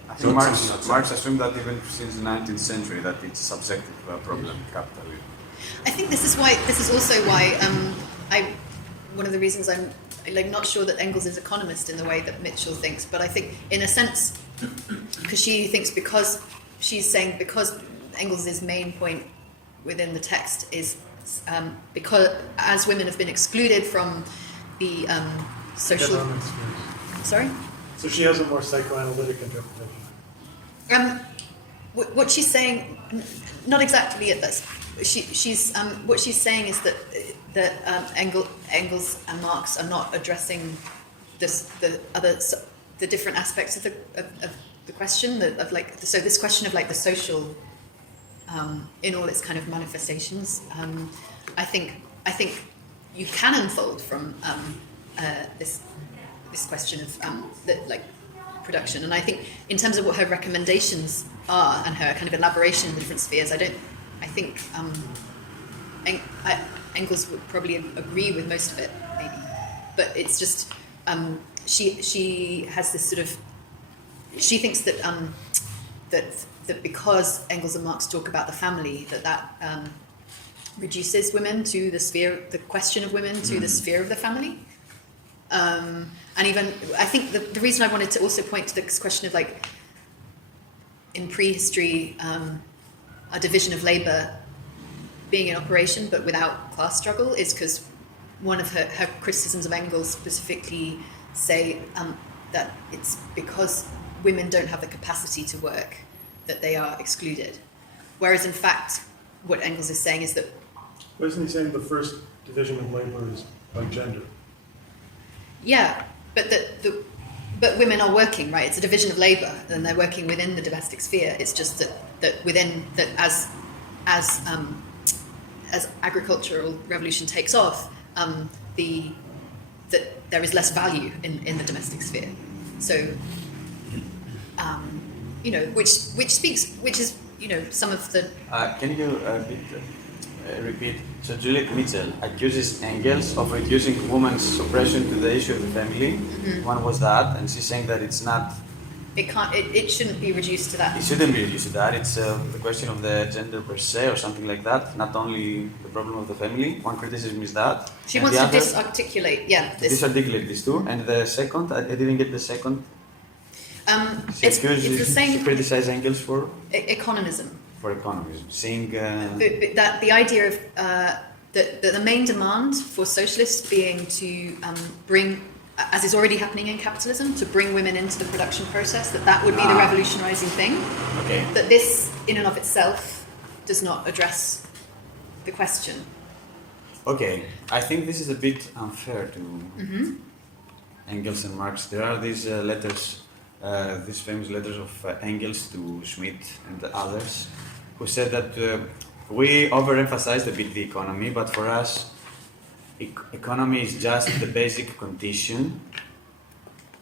I think Marx assumed that even since the 19th century that it's a subjective problem, capitalism. I think this is also why one of the reasons I'm like not sure that Engels is economist in the way that Mitchell thinks, but I think in a sense, because she thinks because Engels' main point within the text is because as women have been excluded from the social. Sorry. So she has a more psychoanalytic interpretation. What she's saying, not exactly at this. What she's saying is that Engels and Marx are not addressing the different aspects of the question this question of like the social in all its kind of manifestations. I think you can unfold from this question of like production, and I think in terms of what her recommendations are and her kind of elaboration in the different spheres, I think Engels would probably agree with most of it, maybe. But it's just she has this sort of she thinks that that because Engels and Marx talk about the family, that reduces women to the question of women to the sphere of the family. And even I think the reason I wanted to also point to this question of like in prehistory. A division of labour being in operation but without class struggle is because one of her criticisms of Engels specifically say that it's because women don't have the capacity to work that they are excluded. Whereas in fact, what Engels is saying is that... Wasn't he saying the first division of labour is by gender? Yeah, but women are working, right? It's a division of labour, and they're working within the domestic sphere. It's just that within that as agricultural revolution takes off, that there is less value in the domestic sphere. So which is some of the. Can you repeat? So Juliet Mitchell accuses Engels of reducing women's oppression to the issue of the family. Mm-hmm. One was that, and she's saying that it's not. It can't. It shouldn't be reduced to that. It shouldn't be reduced to that. It's the question of the gender per se, or something like that. Not only the problem of the family. One criticism is that. She and wants the to other, disarticulate. Yeah. disarticulate these two. And the second, I didn't get the second. It's the same. She criticized Engels for economism. For economism, saying But that the idea of the main demand for socialists being to bring, as is already happening in capitalism, to bring women into the production process, that would be the revolutionizing thing. Okay. That this, in and of itself, does not address the question. Okay, I think this is a bit unfair to Engels and Marx. There are these letters, these famous letters of Engels to Schmidt and others, who said that we overemphasized a bit the economy, but for us, economy is just the basic condition,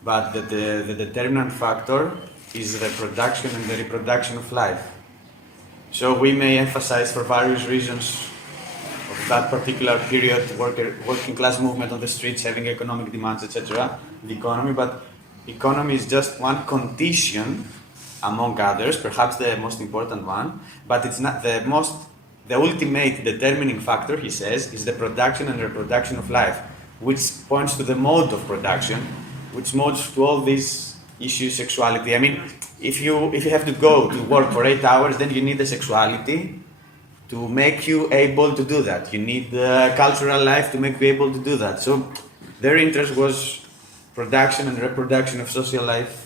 but the determinant factor is the production and the reproduction of life. So we may emphasize for various reasons of that particular period, working class movement on the streets, having economic demands, etc., the economy, but economy is just one condition among others, perhaps the most important one, but it's not the ultimate determining factor, he says, is the production and reproduction of life, which points to the mode of production, which modes to all these issues, sexuality. I mean, if you have to go to work for 8 hours, then you need the sexuality to make you able to do that. You need the cultural life to make you able to do that. So their interest was production and reproduction of social life.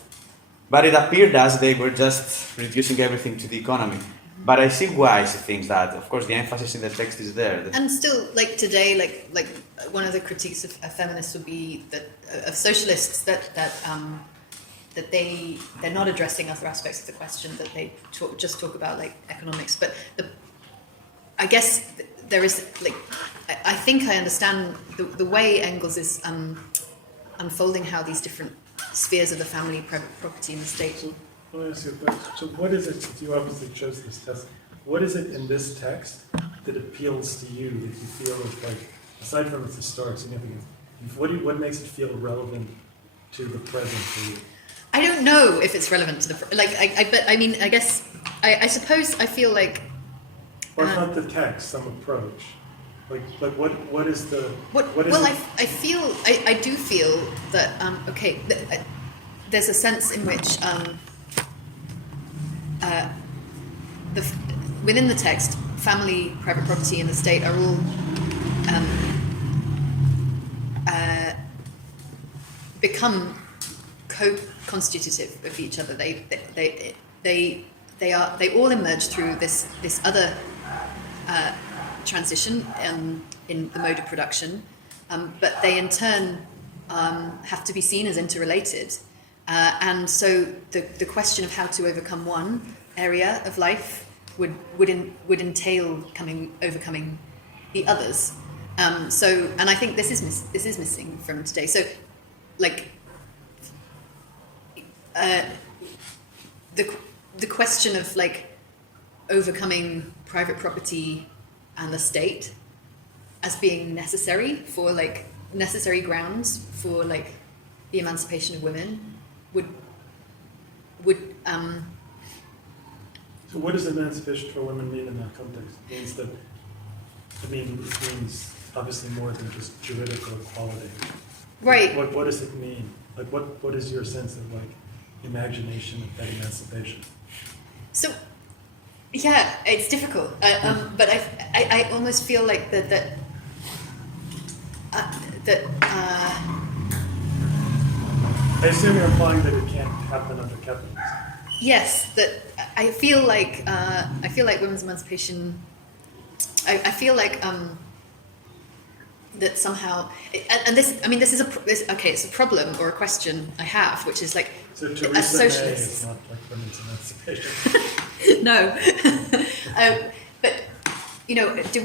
But it appeared as they were just reducing everything to the economy. But I see why she thinks that. Of course, the emphasis in the text is there. And still, like today, like one of the critiques of feminists would be that of socialists that they're not addressing other aspects of the question, that they just talk about like economics. But I guess there is like I think I understand the way Engels is unfolding how these different spheres of the family, private property, and the state. So let me ask you a question. So what is it, since you obviously chose this test, what is it in this text that appeals to you, that you feel is like, aside from its historic significance, what makes it feel relevant to the present for you? I don't know if it's relevant to the, but I mean, I guess, I suppose I feel like... Or if not the text, some approach. Like what is the... What is well, I do feel that, there's a sense in which within the text, family, private property, and the state are all become co-constitutive of each other. They all emerge through this other transition in the mode of production, but they in turn have to be seen as interrelated. And so the question of how to overcome one area of life would entail overcoming the others. And I think this is missing from today. So, like, the question of like overcoming private property and the state as being necessary grounds for like the emancipation of women would So what does emancipation for women mean in that context? It means obviously more than just juridical equality. right. What does it mean? Like what is your sense of like imagination of that emancipation? So, yeah, it's difficult. But I almost feel like that I assume you're implying that it can't happen under capitalism. yes, that I feel like women's emancipation. I feel like that somehow, and this. I mean, this is it's a problem or a question I have, which is like So as Theresa May socialists. is not like women's emancipation. No, but do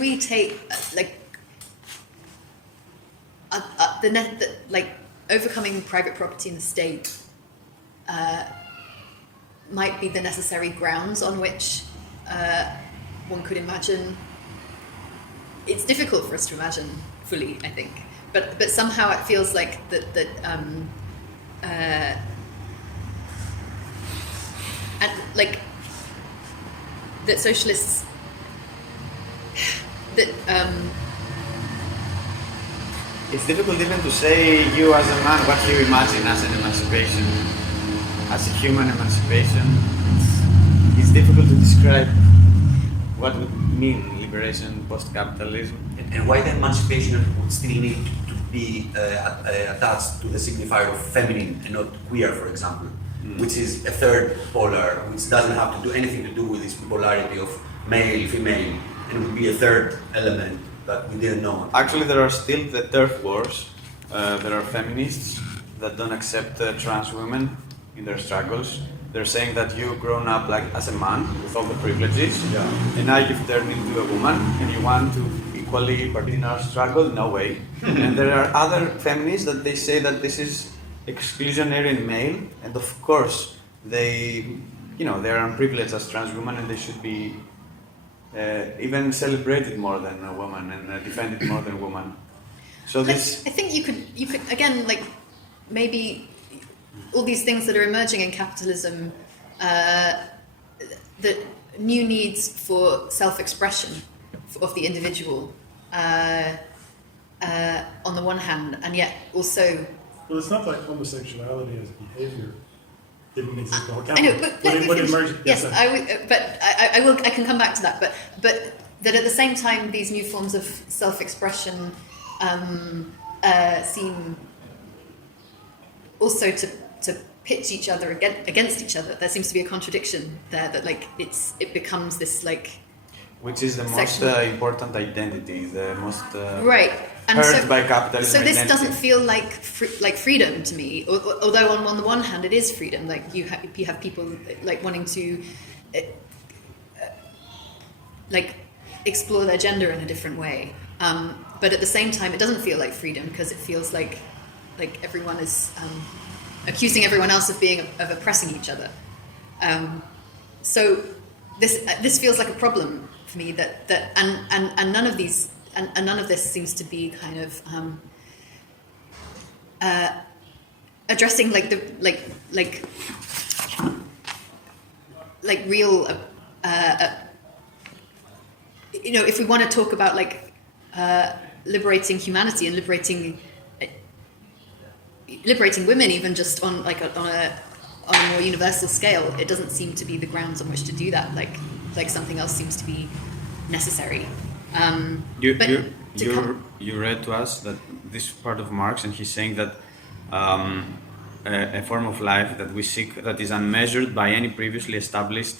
we take like overcoming private property in the state might be the necessary grounds on which one could imagine. It's difficult for us to imagine fully, I think, but somehow it feels like that and like that socialists that It's difficult even to say you as a man what you imagine as an emancipation, as a human emancipation. It's difficult to describe what would mean liberation post-capitalism. And why the emancipation would still need to be attached to the signifier of feminine and not queer, for example, which is a third polar, which doesn't have to do anything to do with this polarity of male, female, and would be a third element that we didn't know. Actually, there are still the turf wars. There are feminists that don't accept trans women in their struggles. They're saying that you've grown up like as a man with all the privileges, and now you've turned into a woman, and you want to equally participate in our struggle? No way. And there are other feminists that they say that this is exclusionary in male, and of course they are unprivileged as trans women, and they should be even celebrated more than a woman and defended more than women. So this. I think you could again, like, maybe all these things that are emerging in capitalism, the new needs for self-expression of the individual on the one hand, and yet also. Well, it's not like homosexuality as a behavior didn't exist in all I know, capitalism. but What emerged? yes, I can come back to that. But that at the same time, these new forms of self-expression seem also to pitch each other against each other. There seems to be a contradiction there, that like it becomes this like. Which is the most important identity, the most right. And hurt by capitalism. So this identity. doesn't feel like freedom to me. Although on the one hand it is freedom. Like you have people like wanting to like explore their gender in a different way. But at the same time, it doesn't feel like freedom, because it feels like everyone is accusing everyone else of oppressing each other. So this feels like a problem for me. And none of these. And none of this seems to be kind of addressing like real. If we want to talk about like liberating humanity and liberating women, even just on a more universal scale, it doesn't seem to be the grounds on which to do that. Like something else seems to be necessary. You read to us that this part of Marx, and he's saying that a form of life that we seek that is unmeasured by any previously established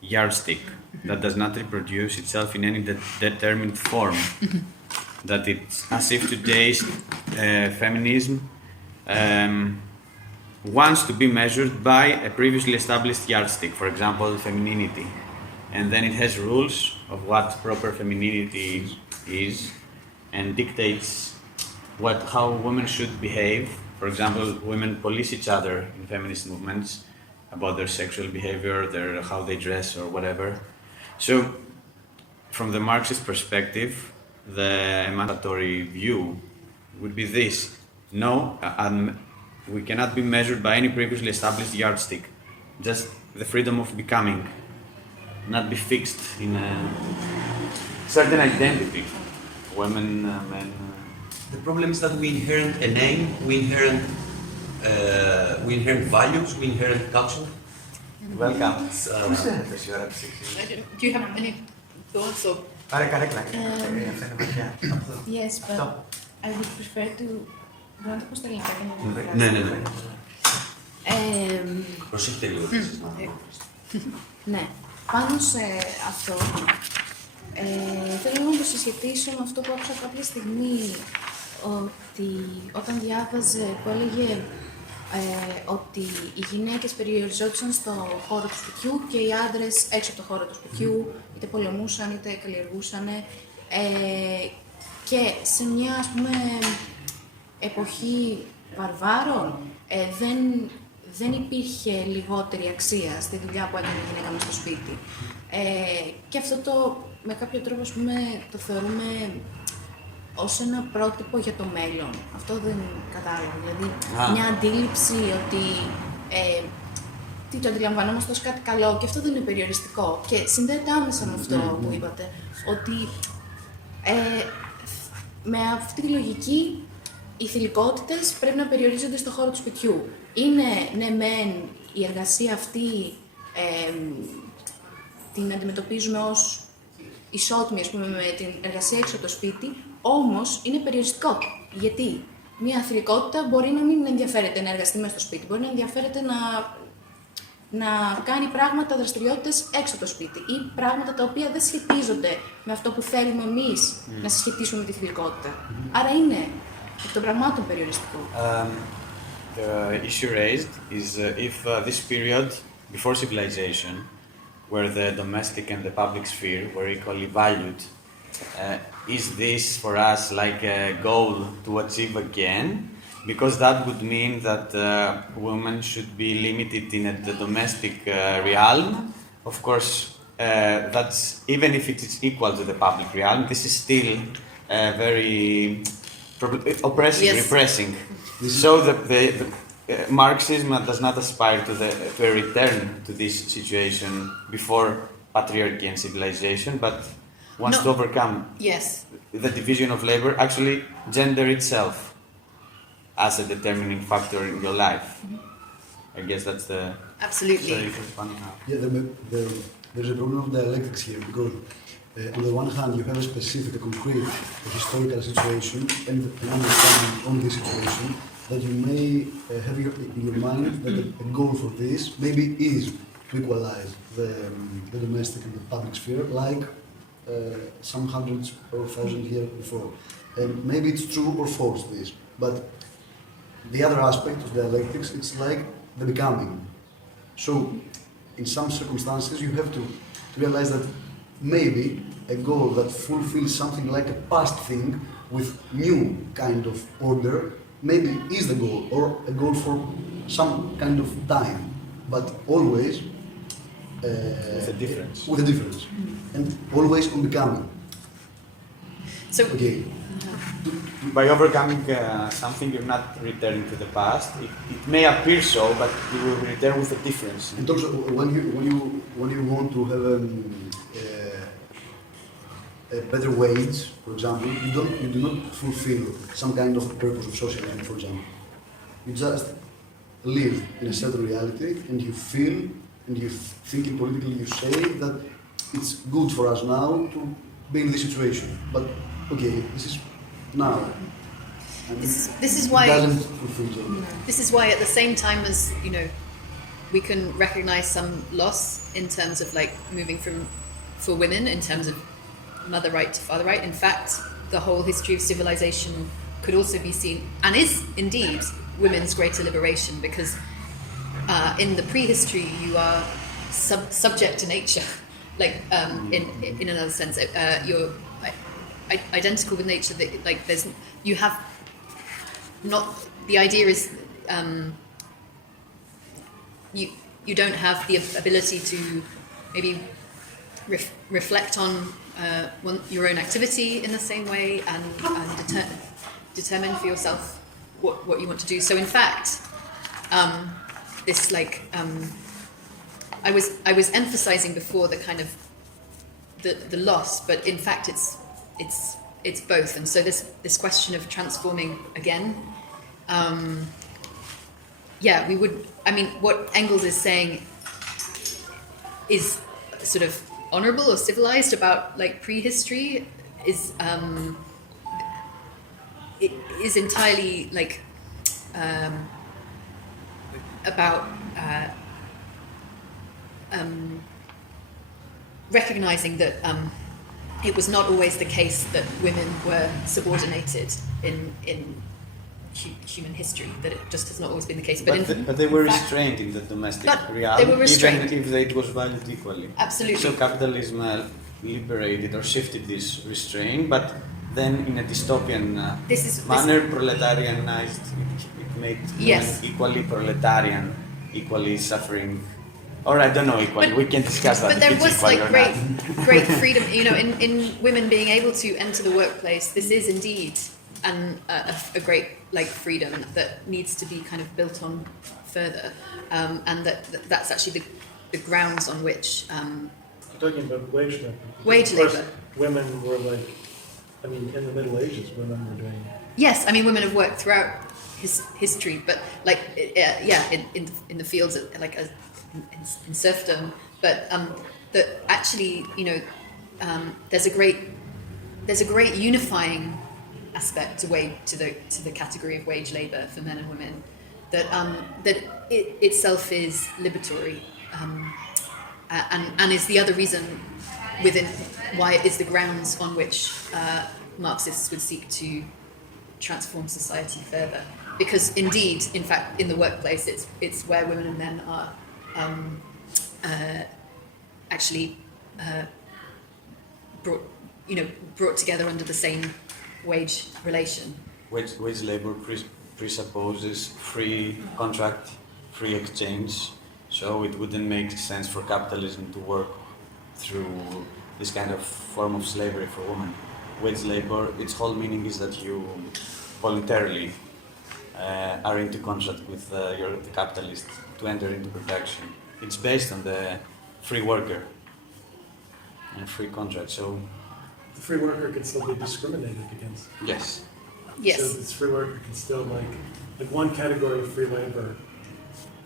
yardstick, that does not reproduce itself in any determined form, that it's as if today's feminism wants to be measured by a previously established yardstick, for example, femininity. And then it has rules of what proper femininity is, and dictates how women should behave. For example, women police each other in feminist movements about their sexual behavior, how they dress or whatever. So, from the Marxist perspective, the emancipatory view would be this: no, we cannot be measured by any previously established yardstick, just the freedom of becoming. Not be fixed in a certain identity, women, men. The problem is that we inherit a name, we inherit values, we inherit culture. Welcome. Do you have any thoughts or? Yes, but I would prefer to. Μπορώ να το πω στα ελληνικά και Ναι. να Προσέχετε λίγο. Ναι. Πάνω σε αυτό, θέλω να το συσχετίσω με αυτό που άκουσα κάποια στιγμή, ότι όταν διάβαζε που έλεγε ότι οι γυναίκες περιοριζόντουσαν στο χώρο του σπιτιού και οι άντρες έξω από το χώρο του σπιτιού, είτε πολεμούσαν είτε καλλιεργούσαν, και σε μια, ας πούμε, εποχή βαρβάρων, δεν υπήρχε λιγότερη αξία στη δουλειά που έκανε η γυναίκα μες στο σπίτι. Και αυτό με κάποιο τρόπο, ας πούμε, το θεωρούμε ως ένα πρότυπο για το μέλλον. Αυτό δεν κατάλαβα. Δηλαδή, μια αντίληψη ότι το αντιλαμβανόμαστε ως κάτι καλό και αυτό δεν είναι περιοριστικό. Και συνδέεται άμεσα με αυτό που είπατε, ότι με αυτή τη λογική οι θηλυκότητες πρέπει να περιορίζονται στο χώρο του σπιτιού. Είναι, ναι μεν, η εργασία αυτή την αντιμετωπίζουμε ως ισότιμη, ας πούμε, με την εργασία έξω από το σπίτι, όμως είναι περιοριστικό. Γιατί μια θηλυκότητα μπορεί να μην ενδιαφέρεται να εργαστεί μέσα στο σπίτι, μπορεί να ενδιαφέρεται να κάνει πράγματα, δραστηριότητες έξω από το σπίτι ή πράγματα τα οποία δεν σχετίζονται με αυτό που θέλουμε εμείς να συσχετίσουμε με τη θηλυκότητα. Άρα είναι εκ των πραγμάτων περιοριστικό. The issue raised is if this period before civilization, where the domestic and the public sphere were equally valued, is this for us like a goal to achieve again? Because that would mean that women should be limited in the domestic realm. Of course, that's even if it is equal to the public realm, this is still very oppressive, repressing. So the Marxism does not aspire to a return to this situation before patriarchy and civilization, but wants to overcome the division of labor, actually gender itself, as a determining factor in your life. I guess that's the... Absolutely. Yeah, there's a problem of dialectics here, because on the one hand you have a specific, a concrete, a historical situation and an understanding on this situation that you may have in your mind that a goal for this maybe is to equalize the domestic and the public sphere, like some hundreds or thousands years before. And maybe it's true or false, this, but the other aspect of dialectics, it's like the becoming. So, in some circumstances, you have to realize that maybe a goal that fulfills something like a past thing with new kind of order, maybe is the goal, or a goal for some kind of time, but always with a difference. With a difference, and always on becoming. So, okay. By overcoming something, you're not returning to the past. It may appear so, but you will return with a difference. And also, when you want to have a better wage, for example, you do not fulfill some kind of purpose of socialism, for example. You just live in a certain reality, and you feel, and you thinking politically, you say that it's good for us now to be in this situation. But okay, this is now. This is why. Doesn't fulfill it. This is why, at the same time as we can recognize some loss in terms of like moving for women in terms of mother right to father right. In fact, the whole history of civilization could also be seen, and is indeed, women's greater liberation, because in the prehistory you are subject to nature, like in another sense, you're identical with nature. That like you have not, the idea is you don't have the ability to maybe reflect on your own activity in the same way and determine for yourself what you want to do. So in fact, this I was emphasizing before the kind of the loss, but in fact it's both. And so this question of transforming again, we would. I mean, what Engels is saying is sort of honorable or civilized about like prehistory is entirely like about recognizing that it was not always the case that women were subordinated in human history, that it just has not always been the case. But they were restrained in the domestic realm, they were restrained. Even if it was valued equally. Absolutely. So capitalism liberated or shifted this restraint, but then in a dystopian manner, proletarianized. It made Yes. women equally proletarian, equally suffering, or I don't know, equally. We can discuss that. But if there it's was equal like or great freedom, in women being able to enter the workplace. This is indeed a great like freedom that needs to be kind of built on further, and that's actually the grounds on which. I'm talking about wage labor. Wage Of course, labor. women were like, I mean, in the Middle Ages, women were doing. Yes, I mean women have worked throughout history, but like in the fields like in serfdom, but that actually there's a great unifying aspect to the category of wage labor for men and women that it itself is liberatory and is the other reason within why it is the grounds on which Marxists would seek to transform society further, because indeed, in fact, in the workplace, it's where women and men are actually brought together under the same wage relation. Wage labor presupposes free contract, free exchange, so it wouldn't make sense for capitalism to work through this kind of form of slavery for women. Wage labor, its whole meaning is that you voluntarily are into contract with the capitalist to enter into production. It's based on the free worker and free contract. So the free worker can still be discriminated against. Yes. Yes. So this free worker can still like one category of free labor,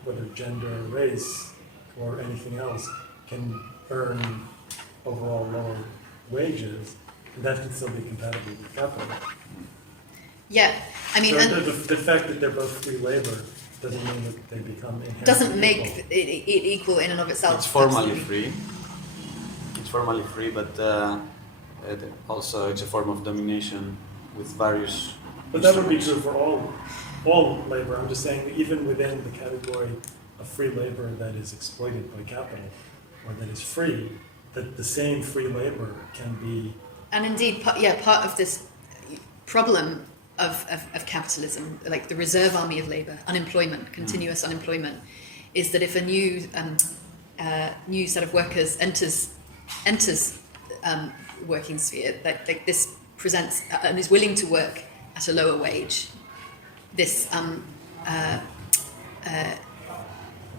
whether gender, race, or anything else, can earn overall lower wages, and that can still be compatible with capital. Yeah, I mean, So the fact that they're both free labor doesn't mean that they become inherently doesn't make equal. it equal in and of itself. It's formally absolutely. free. It's formally free, but also it's a form of domination with various. But that would be true for all labor. I'm just saying that even within the category of free labor that is exploited by capital, or that is free, that the same free labor can be. And indeed, part of this problem of capitalism, like the reserve army of labour, unemployment, continuous unemployment, is that if a new set of workers enters working sphere, like this presents and is willing to work at a lower wage, this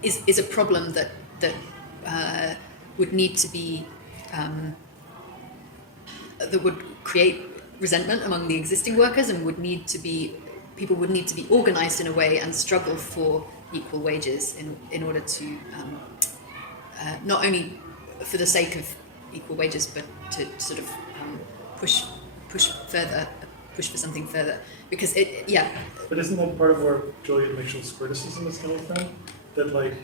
is a problem that would need to be that would create resentment among the existing workers, and people would need to be organised in a way and struggle for equal wages in order to not only for the sake of equal wages, but to sort of push for something further. Because But isn't that part of where Julian Mitchell's criticism is coming from? That like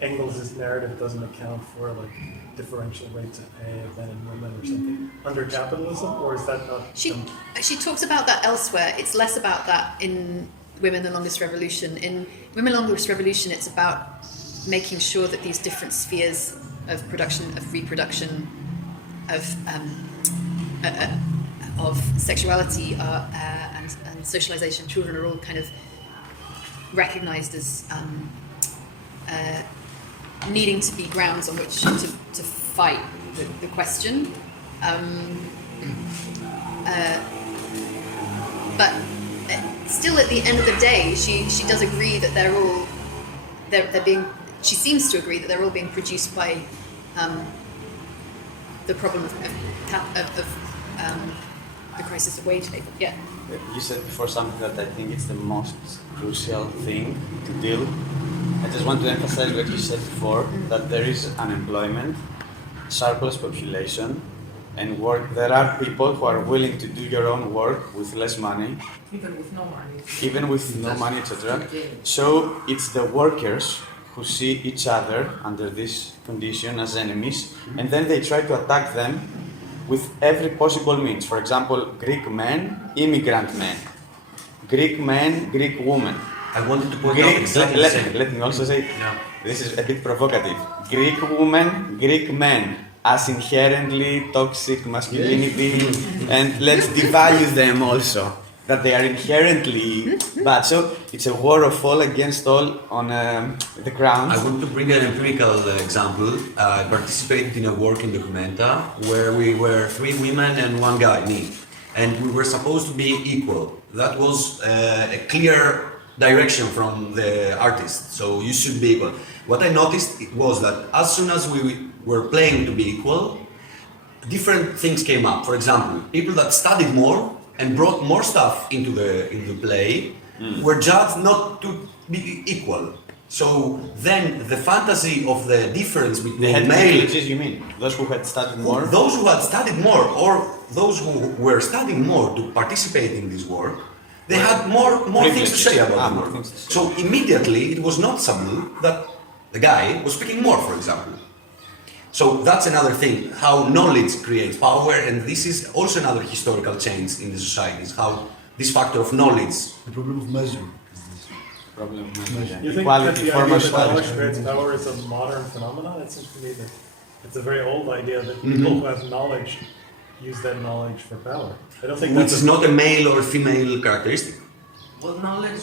Engels' narrative doesn't account for like differential rates of pay of men and women or something under capitalism, or is that not? She talks about that elsewhere. It's less about that in Women the Longest Revolution. In Women the Longest Revolution, it's about making sure that these different spheres of production, of reproduction, of sexuality and socialization, children are all kind of recognized as needing to be grounds on which to fight the question. But still, at the end of the day, she does agree that they're being. She seems to agree that they're all being produced by the problem of the crisis of wage labor. Yeah. You said before something that I think it's the most crucial thing to deal. I just want to emphasize what you said before, that there is unemployment, surplus population, and work. There are people who are willing to do your own work with less money. Even with no money. Even with no money, etc. So it's the workers who see each other under this condition as enemies, and then they try to attack them with every possible means. For example, Greek men, immigrant men. Greek men, Greek women. I wanted to point out exactly the same. Let me also say, this is a bit provocative. Greek women, Greek men, as inherently toxic masculinity, and let's devalue them also. that they are inherently bad. So it's a war of all against all on the ground. I want to bring an empirical example. I participated in a work in Documenta where we were 3 women and 1 guy, me, and we were supposed to be equal. That was a clear direction from the artist, so you should be equal. What I noticed was that as soon as we were playing to be equal, different things came up. For example, people that studied more and brought more stuff into the play were judged not to be equal. So then the fantasy of the difference between male... You mean? Those who had studied more? Those who had studied more, or those who were studying more to participate in this work, they had more things to say about the work. So immediately it was noticeable that the guy was speaking more, for example. So that's another thing, how knowledge creates power, and this is also another historical change in the societies, how this factor of knowledge... The problem of measure. You think that the idea that knowledge creates power is a modern phenomenon? It seems to me that it's a very old idea that people who have knowledge use that knowledge for power. I don't think Which is not a male or female characteristic. Well, knowledge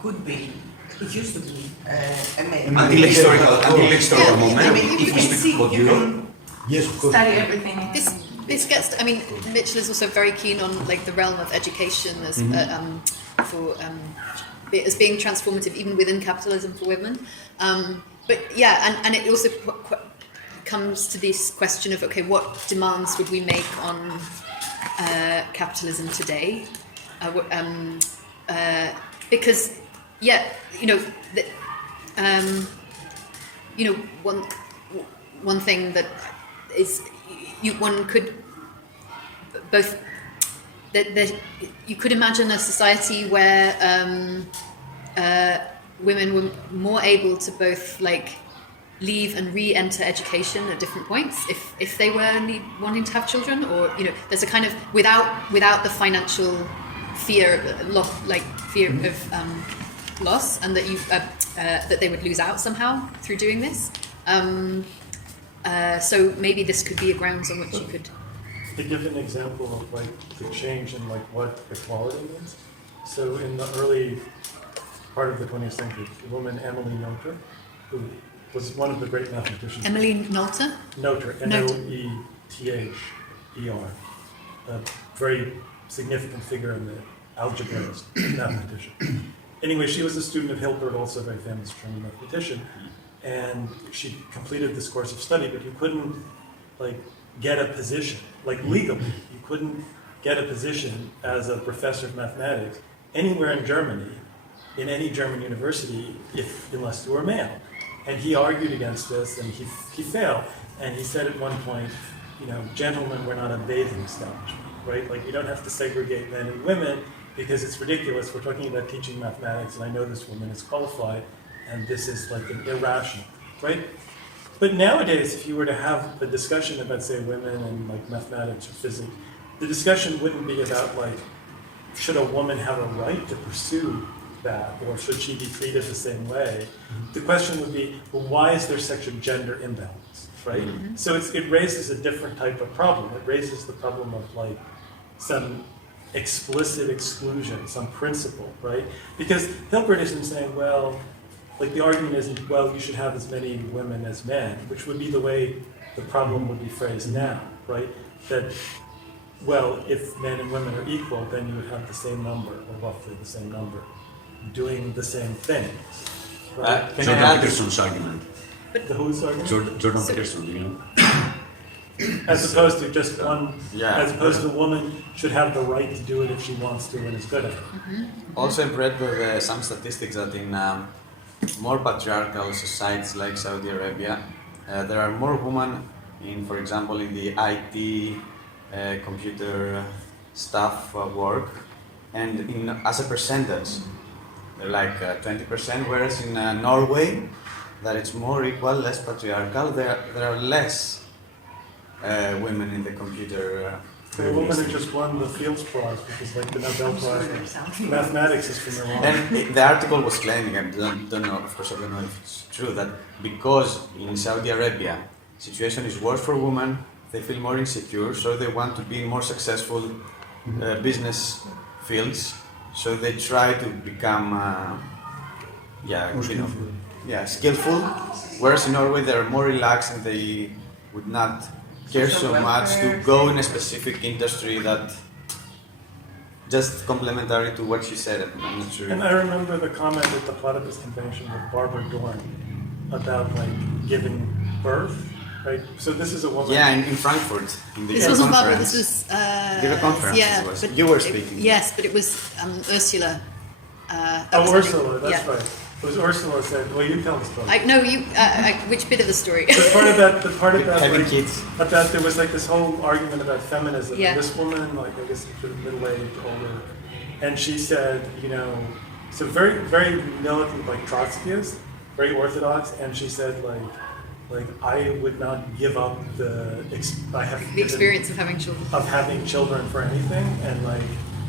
could be, it used to be a male. Until historical moment, I mean, if we speak about Europe. Yes, of course. Study everything. This gets to, I mean, Mitchell is also very keen on like the realm of education as as being transformative even within capitalism for women. But yeah, and it also comes to this question of, okay, what demands would we make on capitalism today? Because, yeah, one thing that is, one could both, that you could imagine a society where women were more able to both like leave and re-enter education at different points if they were wanting to have children, or there's a kind of without the financial fear of loss, and that that they would lose out somehow through doing this. So maybe this could be a grounds on which you could. To give an example of like the change in like what equality means. So in the early part of the 20th century, the woman Emily Noether, who was one of the great mathematicians. Emily Noether? Noether, Noether, a very significant figure in the algebraist mathematician. Anyway, she was a student of Hilbert, also a very famous German mathematician, and she completed this course of study, but you couldn't like get a position, like legally, you couldn't get a position as a professor of mathematics anywhere in Germany, in any German university, unless you were male. And he argued against this, and he failed. And he said at one point, gentlemen, we're not a bathing establishment, right? Like, you don't have to segregate men and women because it's ridiculous. We're talking about teaching mathematics, and I know this woman is qualified, and this is like an irrational, right? But nowadays, if you were to have a discussion about, say, women and like mathematics or physics, the discussion wouldn't be about like, should a woman have a right to pursue that, or should she be treated the same way? The question would be, well, why is there such a gender imbalance, right? So it raises a different type of problem. It raises the problem of like some explicit exclusion, some principle, right? Because Hilbert isn't saying, well, like the argument isn't, well, you should have as many women as men, which would be the way the problem would be phrased now, right? That, well, if men and women are equal, then you would have the same number, or roughly the same number, doing the same things. Right? Jordan Peterson's argument. The whose argument? Jordan Peterson, As opposed to just one, as opposed to a woman should have the right to do it if she wants to and is good at it. Also, I've read some statistics that in more patriarchal societies like Saudi Arabia, there are more women in, for example, in the IT, computer staff work, and as a percentage, they're like 20%, whereas in Norway, that it's more equal, less patriarchal, there are less women in the computer. The woman who just won the Fields Prize, which is like the Nobel Prize in mathematics, is from Iran. And the article was claiming, I don't know, of course I don't know if it's true, that because in Saudi Arabia, situation is worse for women, they feel more insecure, so they want to be in more successful business fields. So they try to become, skillful. Whereas in Norway they're more relaxed and they would not care so much to go in a specific industry that just complementary to what she said. I'm not sure. And I remember the comment at the Platypus Convention with Barbara Dorn about like giving birth, right? So this is a woman. Yeah, in Frankfurt. In the This wasn't Barbara. This was. conference. Yeah, but you were speaking. Yes, but it was Ursula. Ursula. That's right. It was Ursula said. Well, you tell the story. Which bit of the story? The part about having like, kids. about there was like this whole argument about feminism. Yeah. And this woman, like I guess sort of middle-aged, older, and she said, so very, very militant, like Trotskyist, very orthodox, and she said like I would not give up the experience of having children. For anything, and like,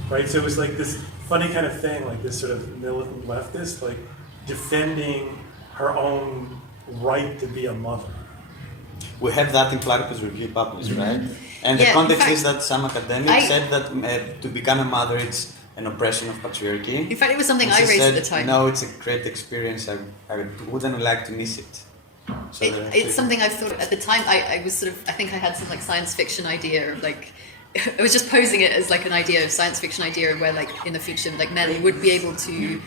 right. So it was like this funny kind of thing, like this sort of militant leftist, like defending her own right to be a mother. We have that in Platypus Review published, right? And the context is that some academics said that to become a mother, it's an oppression of patriarchy. In fact, it was something I raised at the time. No, it's a great experience. I wouldn't like to miss it. So it's something I've thought at the time. I was sort of, I think I had some like science fiction idea of like, I was just posing it as like an idea, of science fiction idea, where like in the future, like men would be able to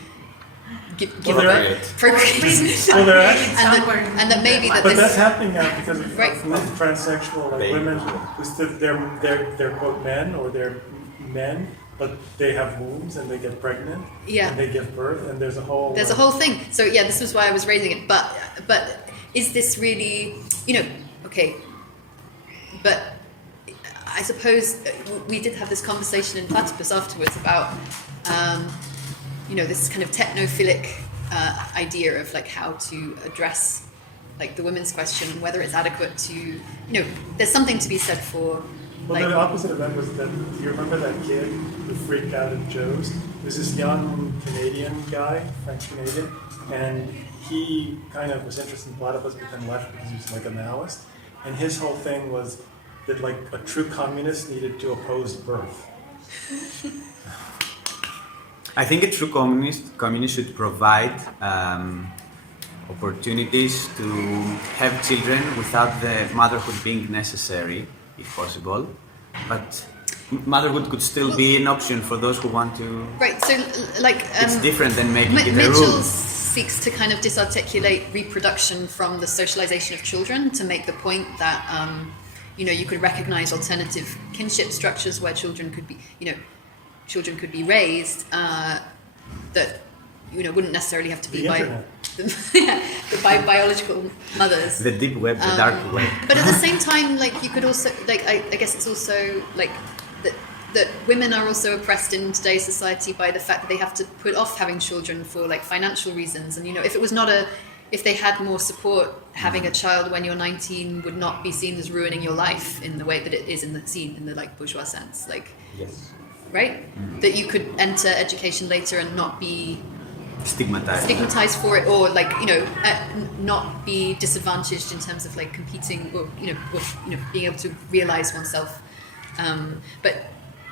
give procreate. And that maybe that. But that's happening now because of transsexual women who they're quote men or they're men, but they have wombs and they get pregnant. Yeah. And they give birth, and there's a whole thing. So yeah, this was why I was raising it. But is this really, okay? But I suppose we did have this conversation in Platypus afterwards about, this kind of technophilic idea of like how to address like the women's question, whether it's adequate to, there's something to be said for. Well, the opposite of that was that, do you remember that kid who freaked out at Joe's? There's this young Canadian guy, French-Canadian, and he kind of was interested in platypus but then left because he was like a Maoist. And his whole thing was that like a true communist needed to oppose birth. I think a true communist should provide opportunities to have children without the motherhood being necessary, if possible. But motherhood could still be an option for those who want to. Right. So, like, it's different than maybe the Mitchell rules. seeks to kind of disarticulate reproduction from the socialization of children to make the point that you could recognize alternative kinship structures where children could be raised that wouldn't necessarily have to be by biological mothers. The deep web, the dark web. But at the same time, like you could also I guess it's also like that women are also oppressed in today's society by the fact that they have to put off having children for like financial reasons, and if they had more support, having a child when you're 19 would not be seen as ruining your life in the way that it is in the like bourgeois sense, like. Yes. Right? That you could enter education later and not be stigmatized for it, or like not be disadvantaged in terms of like competing, or being able to realize oneself.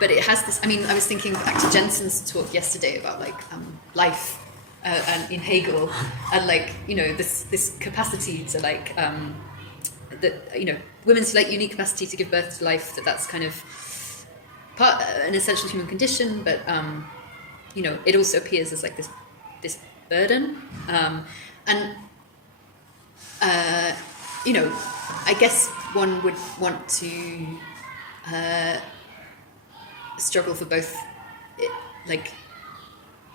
But it has this. I mean, I was thinking back to Jensen's talk yesterday about like life and in Hegel, and like this capacity to like that women's like unique capacity to give birth to life. That's kind of an essential human condition, but it also appears as like this burden, and I guess one would want to struggle for both, like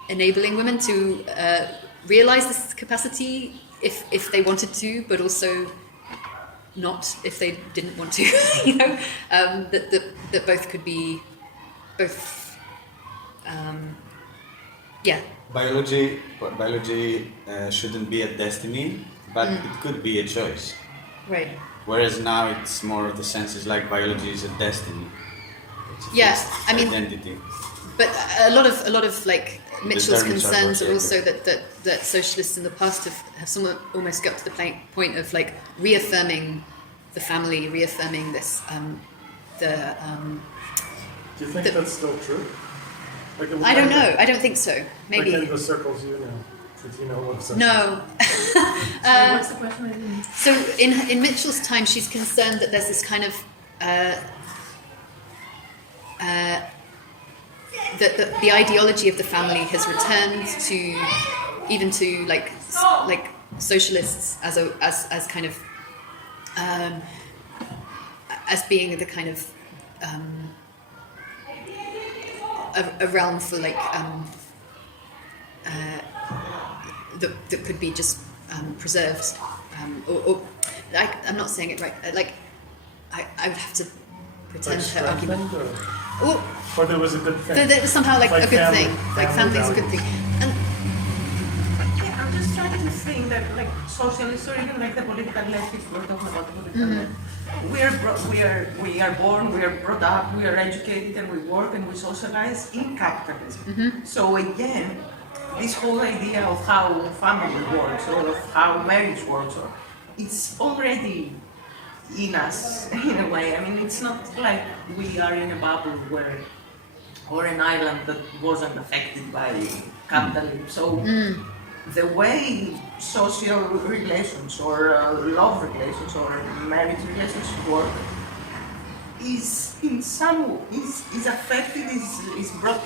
enabling women to realize this capacity if they wanted to, but also not if they didn't want to. That both could be. Biology shouldn't be a destiny, but it could be a choice. Right. Whereas now it's more of the sense is like biology is a destiny. It's a identity. But a lot of like Mitchell's concerns are also that socialists in the past have somewhat almost got to the point of like reaffirming the family, reaffirming this Do you think that's still true? Like I don't know. I don't think so. Maybe. Like in the circles you know. Since you know what circles. No. What's the question? I didn't- So in Mitchell's time, she's concerned that there's this kind of that the ideology of the family has returned to even to like socialists as kind of as being the kind of a realm for like that could be just preserved or I'm not saying it right like I would have to pretend Like her argument. strengthened, or there was a good thing. That was somehow like a good family- thing. Like family is a good thing. And Yeah, I'm just trying to think that like socialists or even like the political leftists, we're talking about political left. We are born, we are brought up, we are educated, and we work and we socialize in capitalism. So again, this whole idea of how family works or of how marriage works, or it's already in us in a way. I mean, it's not like we are in a bubble where, or an island that wasn't affected by capitalism. So the way social relations or love relations or marriage relations work is in some is affected, is brought.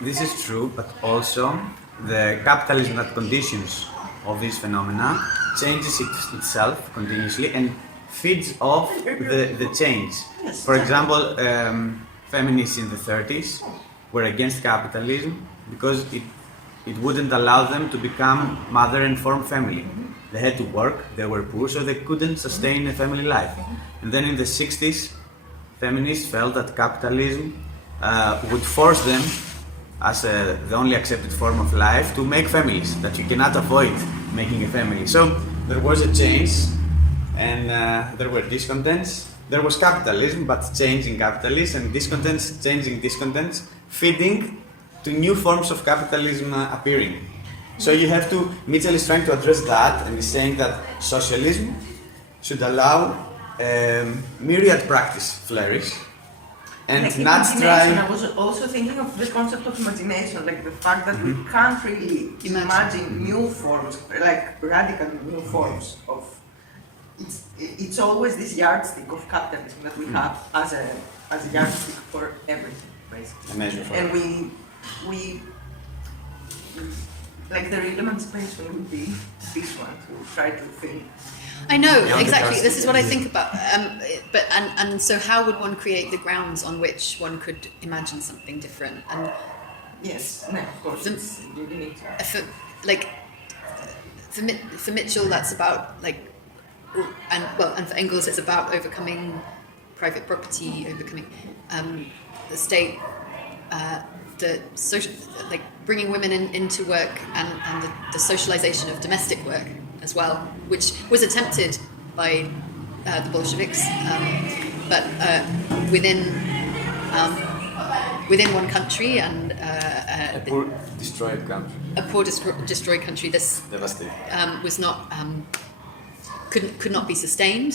This is true, but also the capitalism that conditions of these phenomena changes itself continuously and feeds off the change. Yes, For example, feminists in the 30s were against capitalism because it wouldn't allow them to become mother and form family. They had to work, they were poor, so they couldn't sustain a family life. And then in the 60s, feminists felt that capitalism would force them, as the only accepted form of life, to make families, that you cannot avoid making a family. So there was a change, and there were discontents. There was capitalism, but changing capitalism, and discontents, changing discontents, feeding to new forms of capitalism appearing. So you have to, Mitchell is trying to address that, and is saying that socialism should allow myriad practice flourish, and Like not imagination, try. I was also thinking of the concept of imagination, like the fact that we can't really imagine new forms, like radical new forms of. It's always this yardstick of capitalism that we have as a yardstick for everything, basically. A measure for And we like the real emancipation would be this one to try to think. I know Yeah, exactly. because- This is what I think about. But so how would one create the grounds on which one could imagine something different? And Yes, no, of course, you need to. For Mitchell, that's about like, and for Engels, it's about overcoming private property, overcoming the state, the social, like bringing women into work, and the socialization of domestic work as well, which was attempted by the Bolsheviks, but within one country and A poor destroyed country. a poor destroyed country. This Devastated. was not could not be sustained.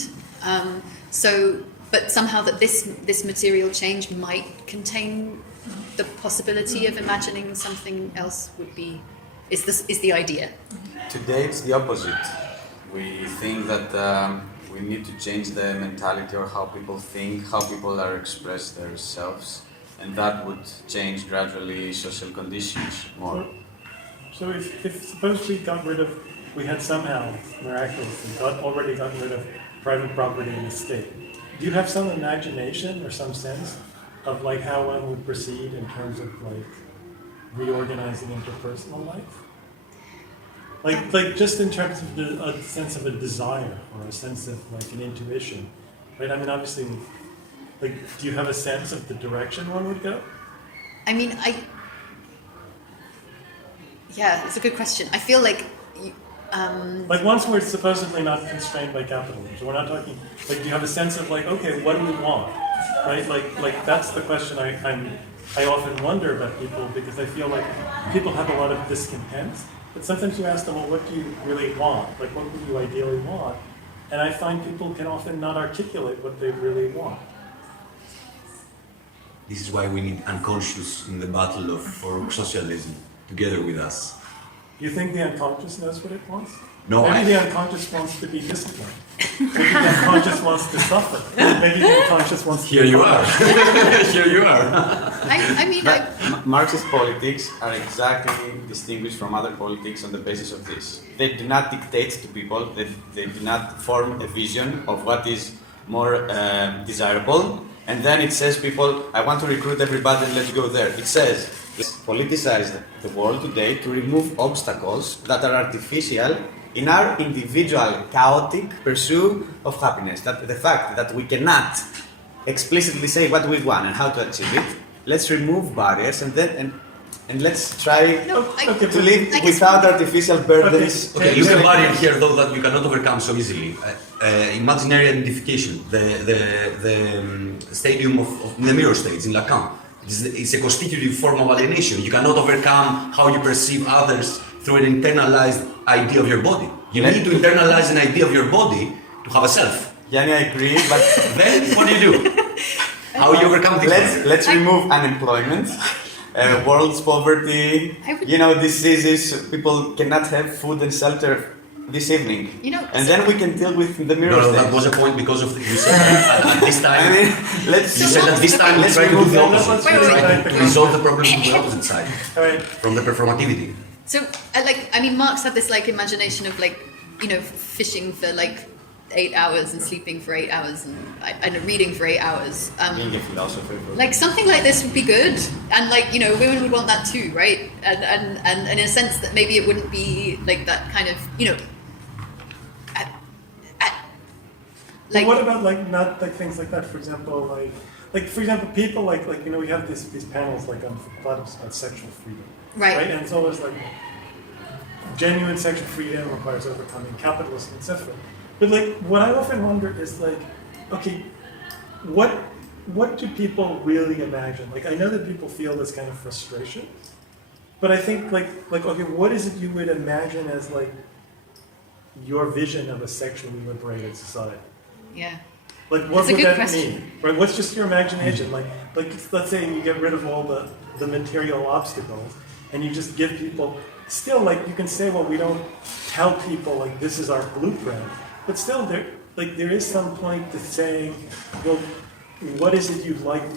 But somehow that this material change might contain the possibility of imagining something else is the idea. Today it's the opposite. We think that we need to change the mentality or how people think, how people are express themselves, and that would change gradually social conditions more. So if suppose we had somehow miraculously already gotten rid of private property in the state, do you have some imagination or some sense of like how one would proceed in terms of like reorganizing interpersonal life? Like just in terms of a sense of a desire or a sense of like an intuition, right? I mean, obviously, like, do you have a sense of the direction one would go? I mean, yeah, it's a good question. I feel like. Like once we're supposedly not constrained by capitalism, so we're not talking. Like, do you have a sense of like, okay, what do we want, right? Like that's the question I often wonder about people, because I feel like people have a lot of discontent. But sometimes you ask them, well, what do you really want? Like, what would you ideally want? And I find people can often not articulate what they really want. This is why we need unconscious in the battle for socialism together with us. You think the unconscious knows what it wants? No, Maybe the unconscious wants to be disciplined. Maybe the unconscious wants to suffer. Maybe the unconscious wants to... Here you are. Here you are. Marxist politics are exactly distinguished from other politics on the basis of this. They do not dictate to people, they do not form a vision of what is more desirable, and then it says people, I want to recruit everybody, let's go there. It says, let's politicize the world today to remove obstacles that are artificial in our individual chaotic pursuit of happiness. That the fact that we cannot explicitly say what we want and how to achieve it, let's remove barriers and let's try to live without artificial burdens. Okay, you have a barrier here though that you cannot overcome so easily. Imaginary identification, the stadium of the mirror states in Lacan. It's a constitutive form of alienation. You cannot overcome how you perceive others through an internalized idea of your body. You need to internalize an idea of your body to have a self. Yanni, I agree, but then what do? How you overcome this? Let's remove unemployment, world's poverty, diseases, people cannot have food and shelter this evening. And then we can deal with the mirror. No, that was a point because of you said at this time. You said at this time we try to do the opposite. We try to resolve the problem from the opposite side, from the performativity. So, Marx had this imagination of fishing for 8 hours and sleeping for 8 hours and reading for 8 hours. Being a philosopher. Something like this would be good, and women would want that too, right? And in a sense that maybe it wouldn't be that kind of what about not things like that? For example, people we have these panels on platforms about sexual freedom, right? And it's always genuine sexual freedom requires overcoming capitalism, etc. But what I often wonder is okay, what do people really imagine? I know that people feel this kind of frustration, but I think okay, what is it you would imagine as your vision of a sexually liberated society? Yeah. What would that mean? Right? What's just your imagination? Let's say you get rid of all the material obstacles and you just give people still you can say, well, we don't tell people this is our blueprint. But still, there is some point to saying, well, what is it you'd like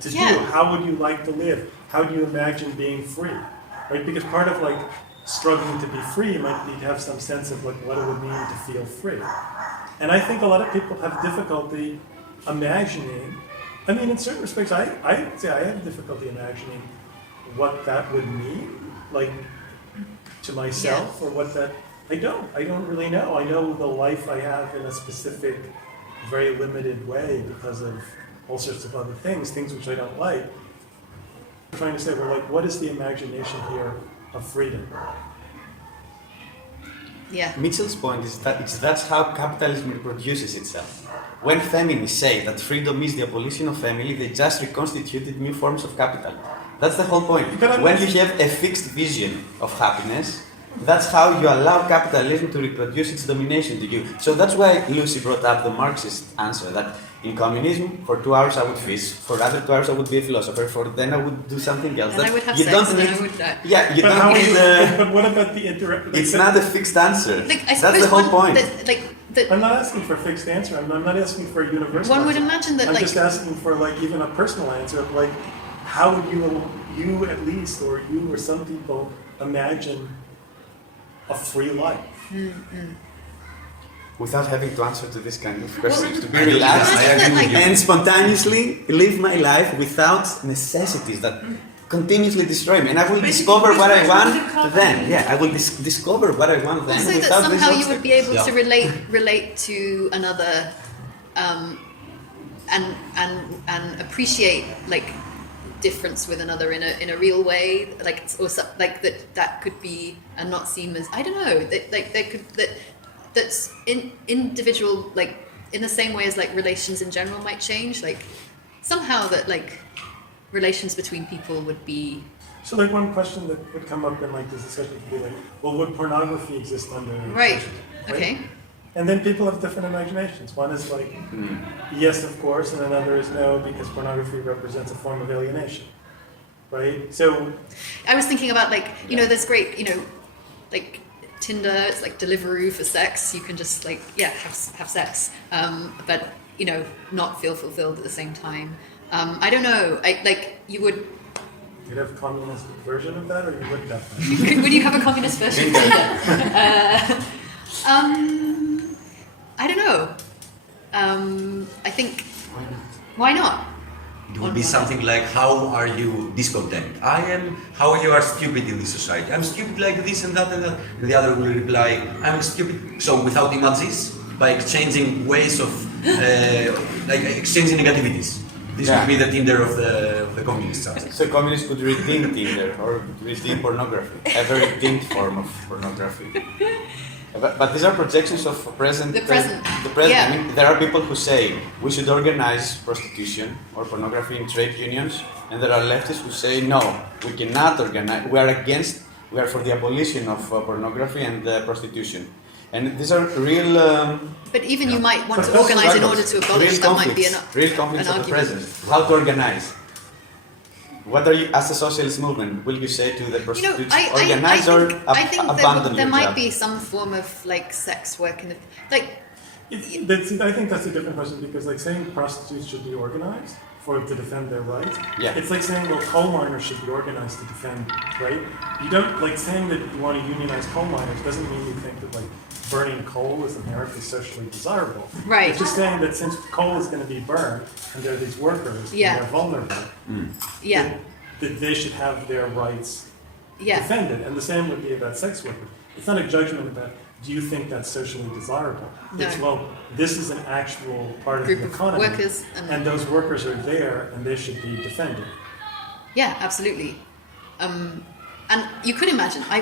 to do? How would you like to live? How do you imagine being free? Right? Because part of struggling to be free might be to have some sense of what it would mean to feel free. And I think a lot of people have difficulty imagining. In certain respects, I'd say I have difficulty imagining what that would mean, to myself, or what that. I don't really know. I know the life I have in a specific, very limited way because of all sorts of other things which I don't like. I'm trying to say, well, what is the imagination here of freedom? Yeah. Mitchell's point is that that's how capitalism reproduces itself. When feminists say that freedom is the abolition of family, they just reconstituted new forms of capital. That's the whole point. When you have a fixed vision of happiness, that's how you allow capitalism to reproduce its domination to you. So that's why Lucy brought up the Marxist answer that in communism, for 2 hours I would fish, for other 2 hours I would be a philosopher, then I would do something else. And I would have sex, and I would die. Yeah, you don't need But what about the interaction? It's not a fixed answer. That's the whole point. I'm not asking for a fixed answer. I'm not asking for a universal One would answer. imagine that I'm just asking for even a personal answer of how would you at least, or you or some people, imagine a free life? Mm-hmm. Without having to answer to this kind of questions, to be relaxed and spontaneously live my life without necessities that continuously destroy me. And I will discover what I want then. Yeah, I will discover what I want then. Also that somehow you would be able to relate to another and appreciate difference with another in a real way, that could be and not seem as, I don't know, that's individual, in the same way as relations in general might change, somehow that relations between people would be. So one question that would come up in this discussion would be well, would pornography exist under right? Okay. And then people have different imaginations. One is like, yes, of course, and another is no, because pornography represents a form of alienation, right? So, I was thinking about like, there's great, like Tinder, it's like Deliveroo for sex. You can just like, have sex, but not feel fulfilled at the same time. I don't know. You would. You'd have a communist version of that, or you wouldn't have that? Would you have a communist version of Tinder? I don't know. I think. Why not? It would be something like, how are you discontent? How you are stupid in this society? I'm stupid like this and that and that. And the other will reply, I'm stupid. So without images, by exchanging ways of, exchanging negativities. This would be the Tinder of the communists. So communists could redeem Tinder or redeem pornography, a very redeemed form of pornography. But these are projections of present. The present. Yeah. I mean, there are people who say we should organize prostitution or pornography in trade unions, and there are leftists who say no, we cannot organize. We are for the abolition of pornography and prostitution. And these are real. But even you might want to organize in order to abolish. That might be real conflicts an of the argument. present. How to organize? What are you, as a socialist movement, will you say to the prostitutes? Organize or abandon there your might job? be some form of like sex work in the I think that's a different question, because like saying prostitutes should be organized to defend their rights. Yeah. It's like saying, well, coal miners should be organized to defend, right? You don't, like saying that you want to unionize coal miners doesn't mean you think that like burning coal is inherently socially desirable. Right. It's just saying that since coal is going to be burned and there are these workers and they're vulnerable, that they should have their rights defended. And the same would be about sex workers. It's not a judgment about, do you think that's socially desirable? No. It's, well, this is an actual part of Group the of economy. workers And those workers are there and they should be defended. Yeah, absolutely. And you could imagine. I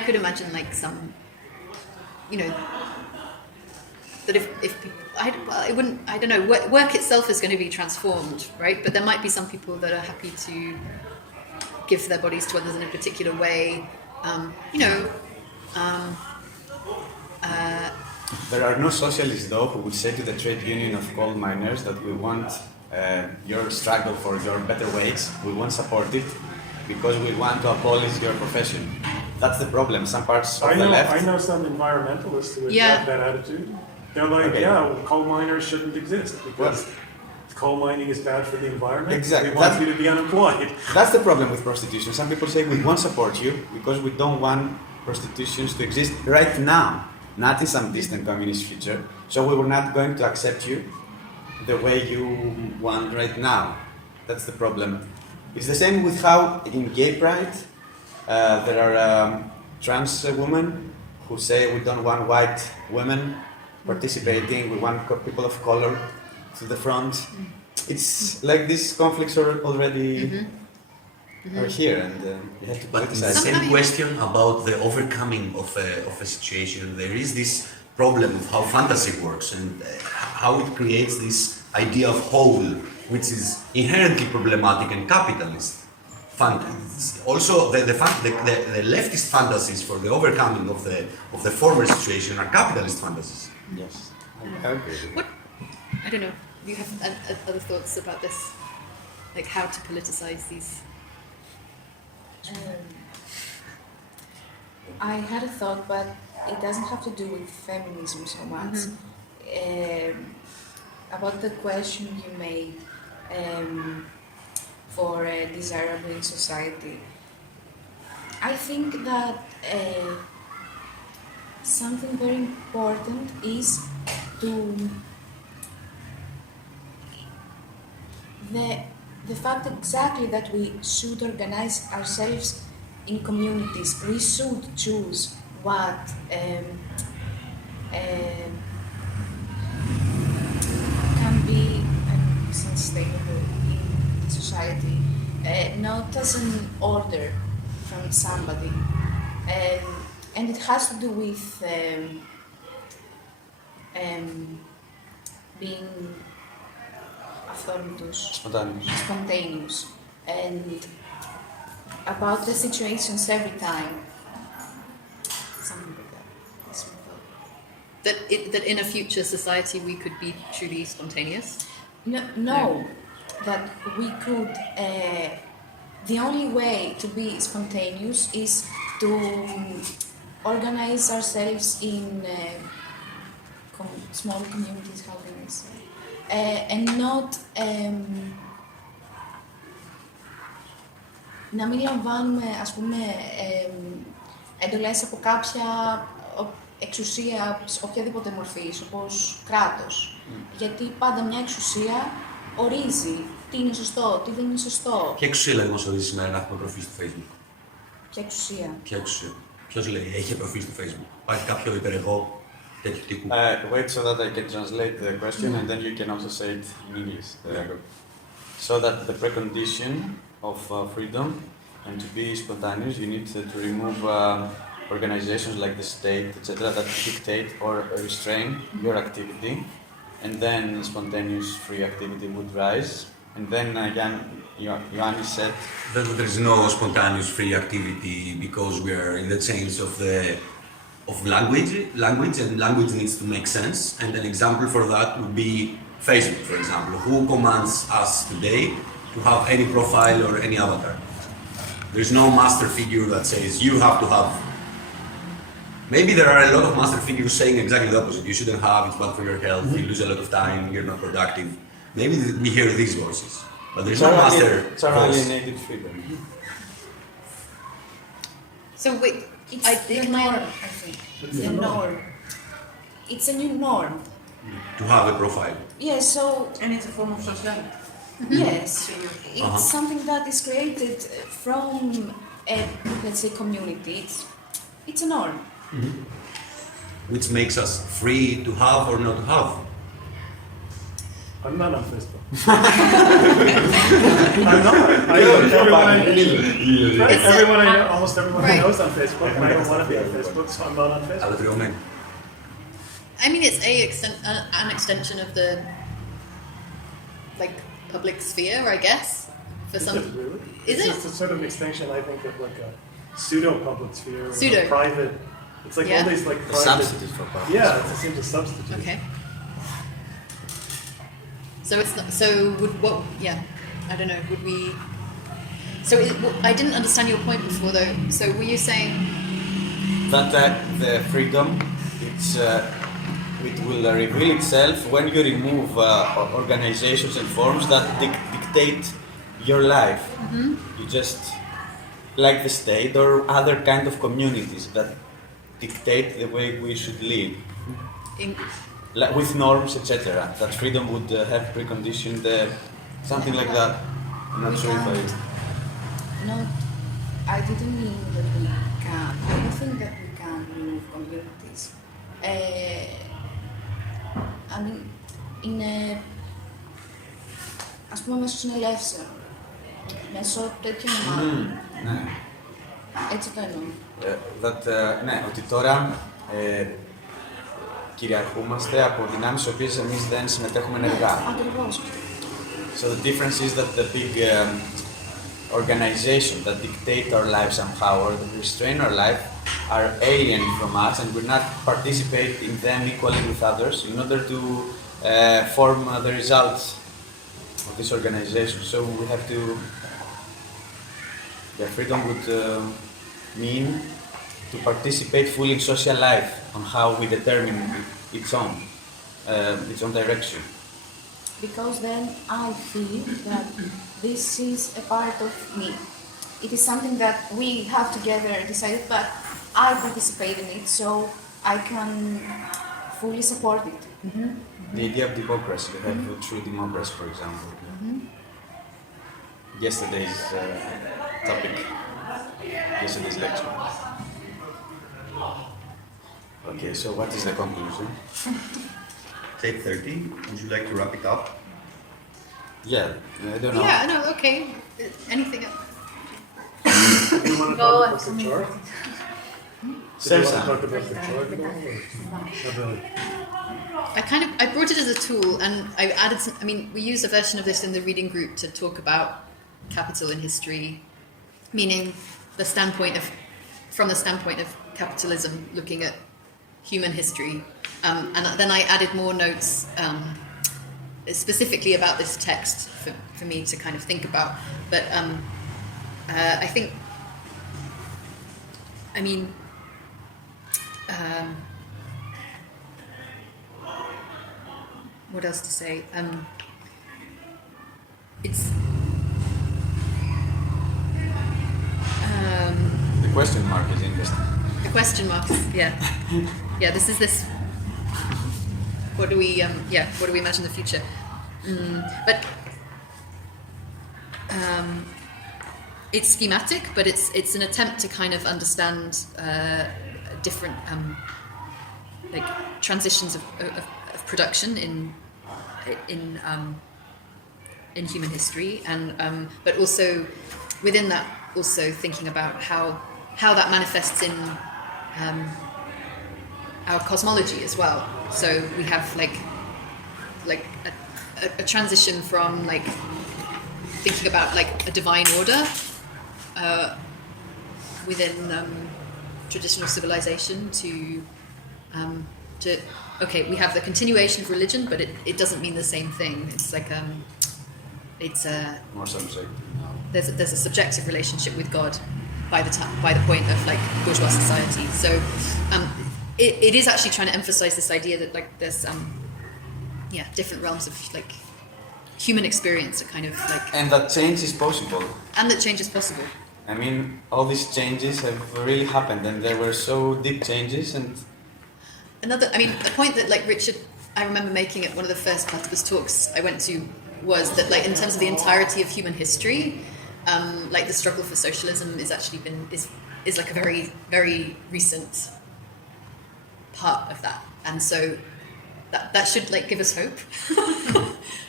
could imagine like some, that if people, I don't know. Work itself is going to be transformed, right? But there might be some people that are happy to give their bodies to others in a particular way. There are no socialists, though, who would say to the trade union of coal miners that we want your struggle for your better wage, we won't support it because we want to abolish your profession. That's the problem. Some parts of the left. I know some environmentalists who have that attitude. They're like, coal miners shouldn't exist because coal mining is bad for the environment. Exactly. We want you to be unemployed. That's the problem with prostitution. Some people say we won't support you because we don't want prostitutions to exist right now, not in some distant communist future. So we were not going to accept you the way you want right now. That's the problem. It's the same with how in gay pride there are trans women who say we don't want white women participating, we want people of color to the front. It's like these conflicts are already are here, and you have to But politicize. the same question about the overcoming of a situation, there is this problem of how fantasy works and how it creates this idea of whole, which is inherently problematic and capitalist. Also, the leftist fantasies for the overcoming of the former situation are capitalist fantasies. Yes, I agree. I don't know. Do you have other thoughts about this? Like how to politicize these? I had a thought, but it doesn't have to do with feminism so much. About the question you made for desirable in society. I think that something very important is to the fact exactly that we should organize ourselves in communities. We should choose what can be sustainable in society, not as an order from somebody, and it has to do with being spontaneous, and about the situations every time. Something like that. That's my thought. that in a future society we could be truly spontaneous? No, that we could. The only way to be spontaneous is to organize ourselves in small communities. How can I say? And not. Να μην λαμβάνουμε, ας πούμε, εντολές από κάποια εξουσία οποιαδήποτε μορφής, όπως κράτος. Γιατί πάντα μια εξουσία ορίζει τι είναι σωστό, τι δεν είναι σωστό. Ποια εξουσία δηλαδή μας ορίζει σήμερα να έχουμε προφίλ στο Facebook? Ποια εξουσία? Ποια εξουσία? Ποιος λέει έχει προφίλ στο Facebook? Υπάρχει κάποιο υπερεγώ τέτοιου τύπου? Wait so that I can translate the question and then you can also say it in English. So that the precondition of freedom and to be spontaneous, you need to remove organizations like the state, etc., that dictate or restrain your activity, and then spontaneous free activity would rise. And then Ioannis said that there is no spontaneous free activity because we are in the chains of language, and language needs to make sense. And an example for that would be Facebook, for example. Who commands us today to have any profile or any avatar? There is no master figure that says you have to have. Maybe there are a lot of master figures saying exactly the opposite. You shouldn't have, it's bad for your health, you lose a lot of time, you're not productive. Maybe we hear these voices, but there's no master it's our voice. alienated freedom. So wait, It's the norm, I think. It's the norm. It's a new norm. To have a profile. Yes, so And it's a form of sociality. yes, it's something that is created from a, let's say, community. It's a norm. Which makes us free to have or not to have. I'm not on Facebook. I'm not. Everyone I know, almost everyone I know is on Facebook, and I don't want to be on Facebook, so I'm not on Facebook. Αλατριωμένοι. I mean, it's an extension of the public sphere, I guess. For some, Really? is It's it? just a sort of extinction, I think, of like a pseudo-public sphere, or Pseudo. a private. It's like Yeah. all these like A private. substitute for public. Yeah, it seems a substitute. Okay. So it's not. So would what? Yeah, I don't know. Would we? So I didn't understand your point before, though. So were you saying? That the freedom, it will reveal itself when you remove organizations and forms that dictate your life. You just, like the state or other kind of communities that dictate the way we should live, with norms, etc. That freedom would have preconditioned something like that. I'm not sure if I... No, I didn't mean that we can. I don't think that we can remove communities. I mean, είναι, ας πούμε, μέσω συνελεύσεων, μέσω τέτοιων ομάδων. Ναι. Έτσι το εννοώ. Ναι, ότι τώρα κυριαρχούμαστε από δυνάμεις στις οποίες εμείς δεν συμμετέχουμε ενεργά. Ακριβώς. So the difference is that the big organizations that dictate our life somehow or that restrain our life are alien from us and we not participate in them equally with others in order to form the results of this organization. So we have to... Yeah, freedom would mean to participate fully in social life on how we determine its own direction. Because then I feel that this is a part of me. It is something that we have together decided, but I participate in it, so I can fully support it. The idea of democracy, we have true democracy, for example. Yesterday's topic, yesterday's lecture. Okay, so what is the conclusion? Tape 30, would you like to wrap it up? Yeah, I don't know. Yeah, no, okay. Anything else? Do you want to Go talk on. about the chart? Do you want to talk about the chart at all, or not really? I brought it as a tool, and I added some. I mean, we use a version of this in the reading group to talk about capital in history, meaning from the standpoint of capitalism, looking at human history, And then I added more notes specifically about this text for me to kind of think about. But I think, I mean, what else to say? It's The question mark is interesting. the question marks. Yeah, yeah. This. What do we? What do we imagine the future? But it's schematic, but it's an attempt to kind of understand different like transitions of production in human history, and but also within that, also thinking about how that manifests in our cosmology as well. So we have like a transition from like thinking about like a divine order within traditional civilization to okay, we have the continuation of religion, but it doesn't mean the same thing. It's like it's a More subject. there's a subjective relationship with God by the point of like bourgeois society. So it is actually trying to emphasize this idea that like there's different realms of like human experience are kind of like, And that change is possible. and that change is possible. I mean, all these changes have really happened, and they were so deep changes. And A point that like Richard, I remember making at one of the first Platypus talks I went to was that like in terms of the entirety of human history, like the struggle for socialism is actually is like a very, very recent part of that, and so that should like give us hope.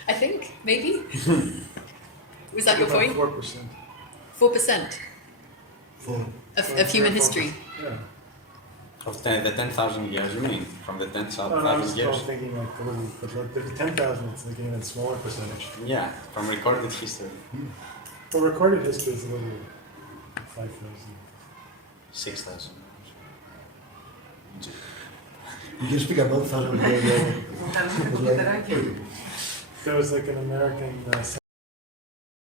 I think maybe. Was that your point? 4%. 4% of human history. Yeah. of the 10,000 years, you mean? From the 10,000 No, I was years? thinking like a little, but like the 10,000, it's like an even smaller percentage. Yeah, from recorded history. But recorded history is a little 5,000. 6,000. You can speak about 1,000 years. Sometimes you put it right here. There was like an American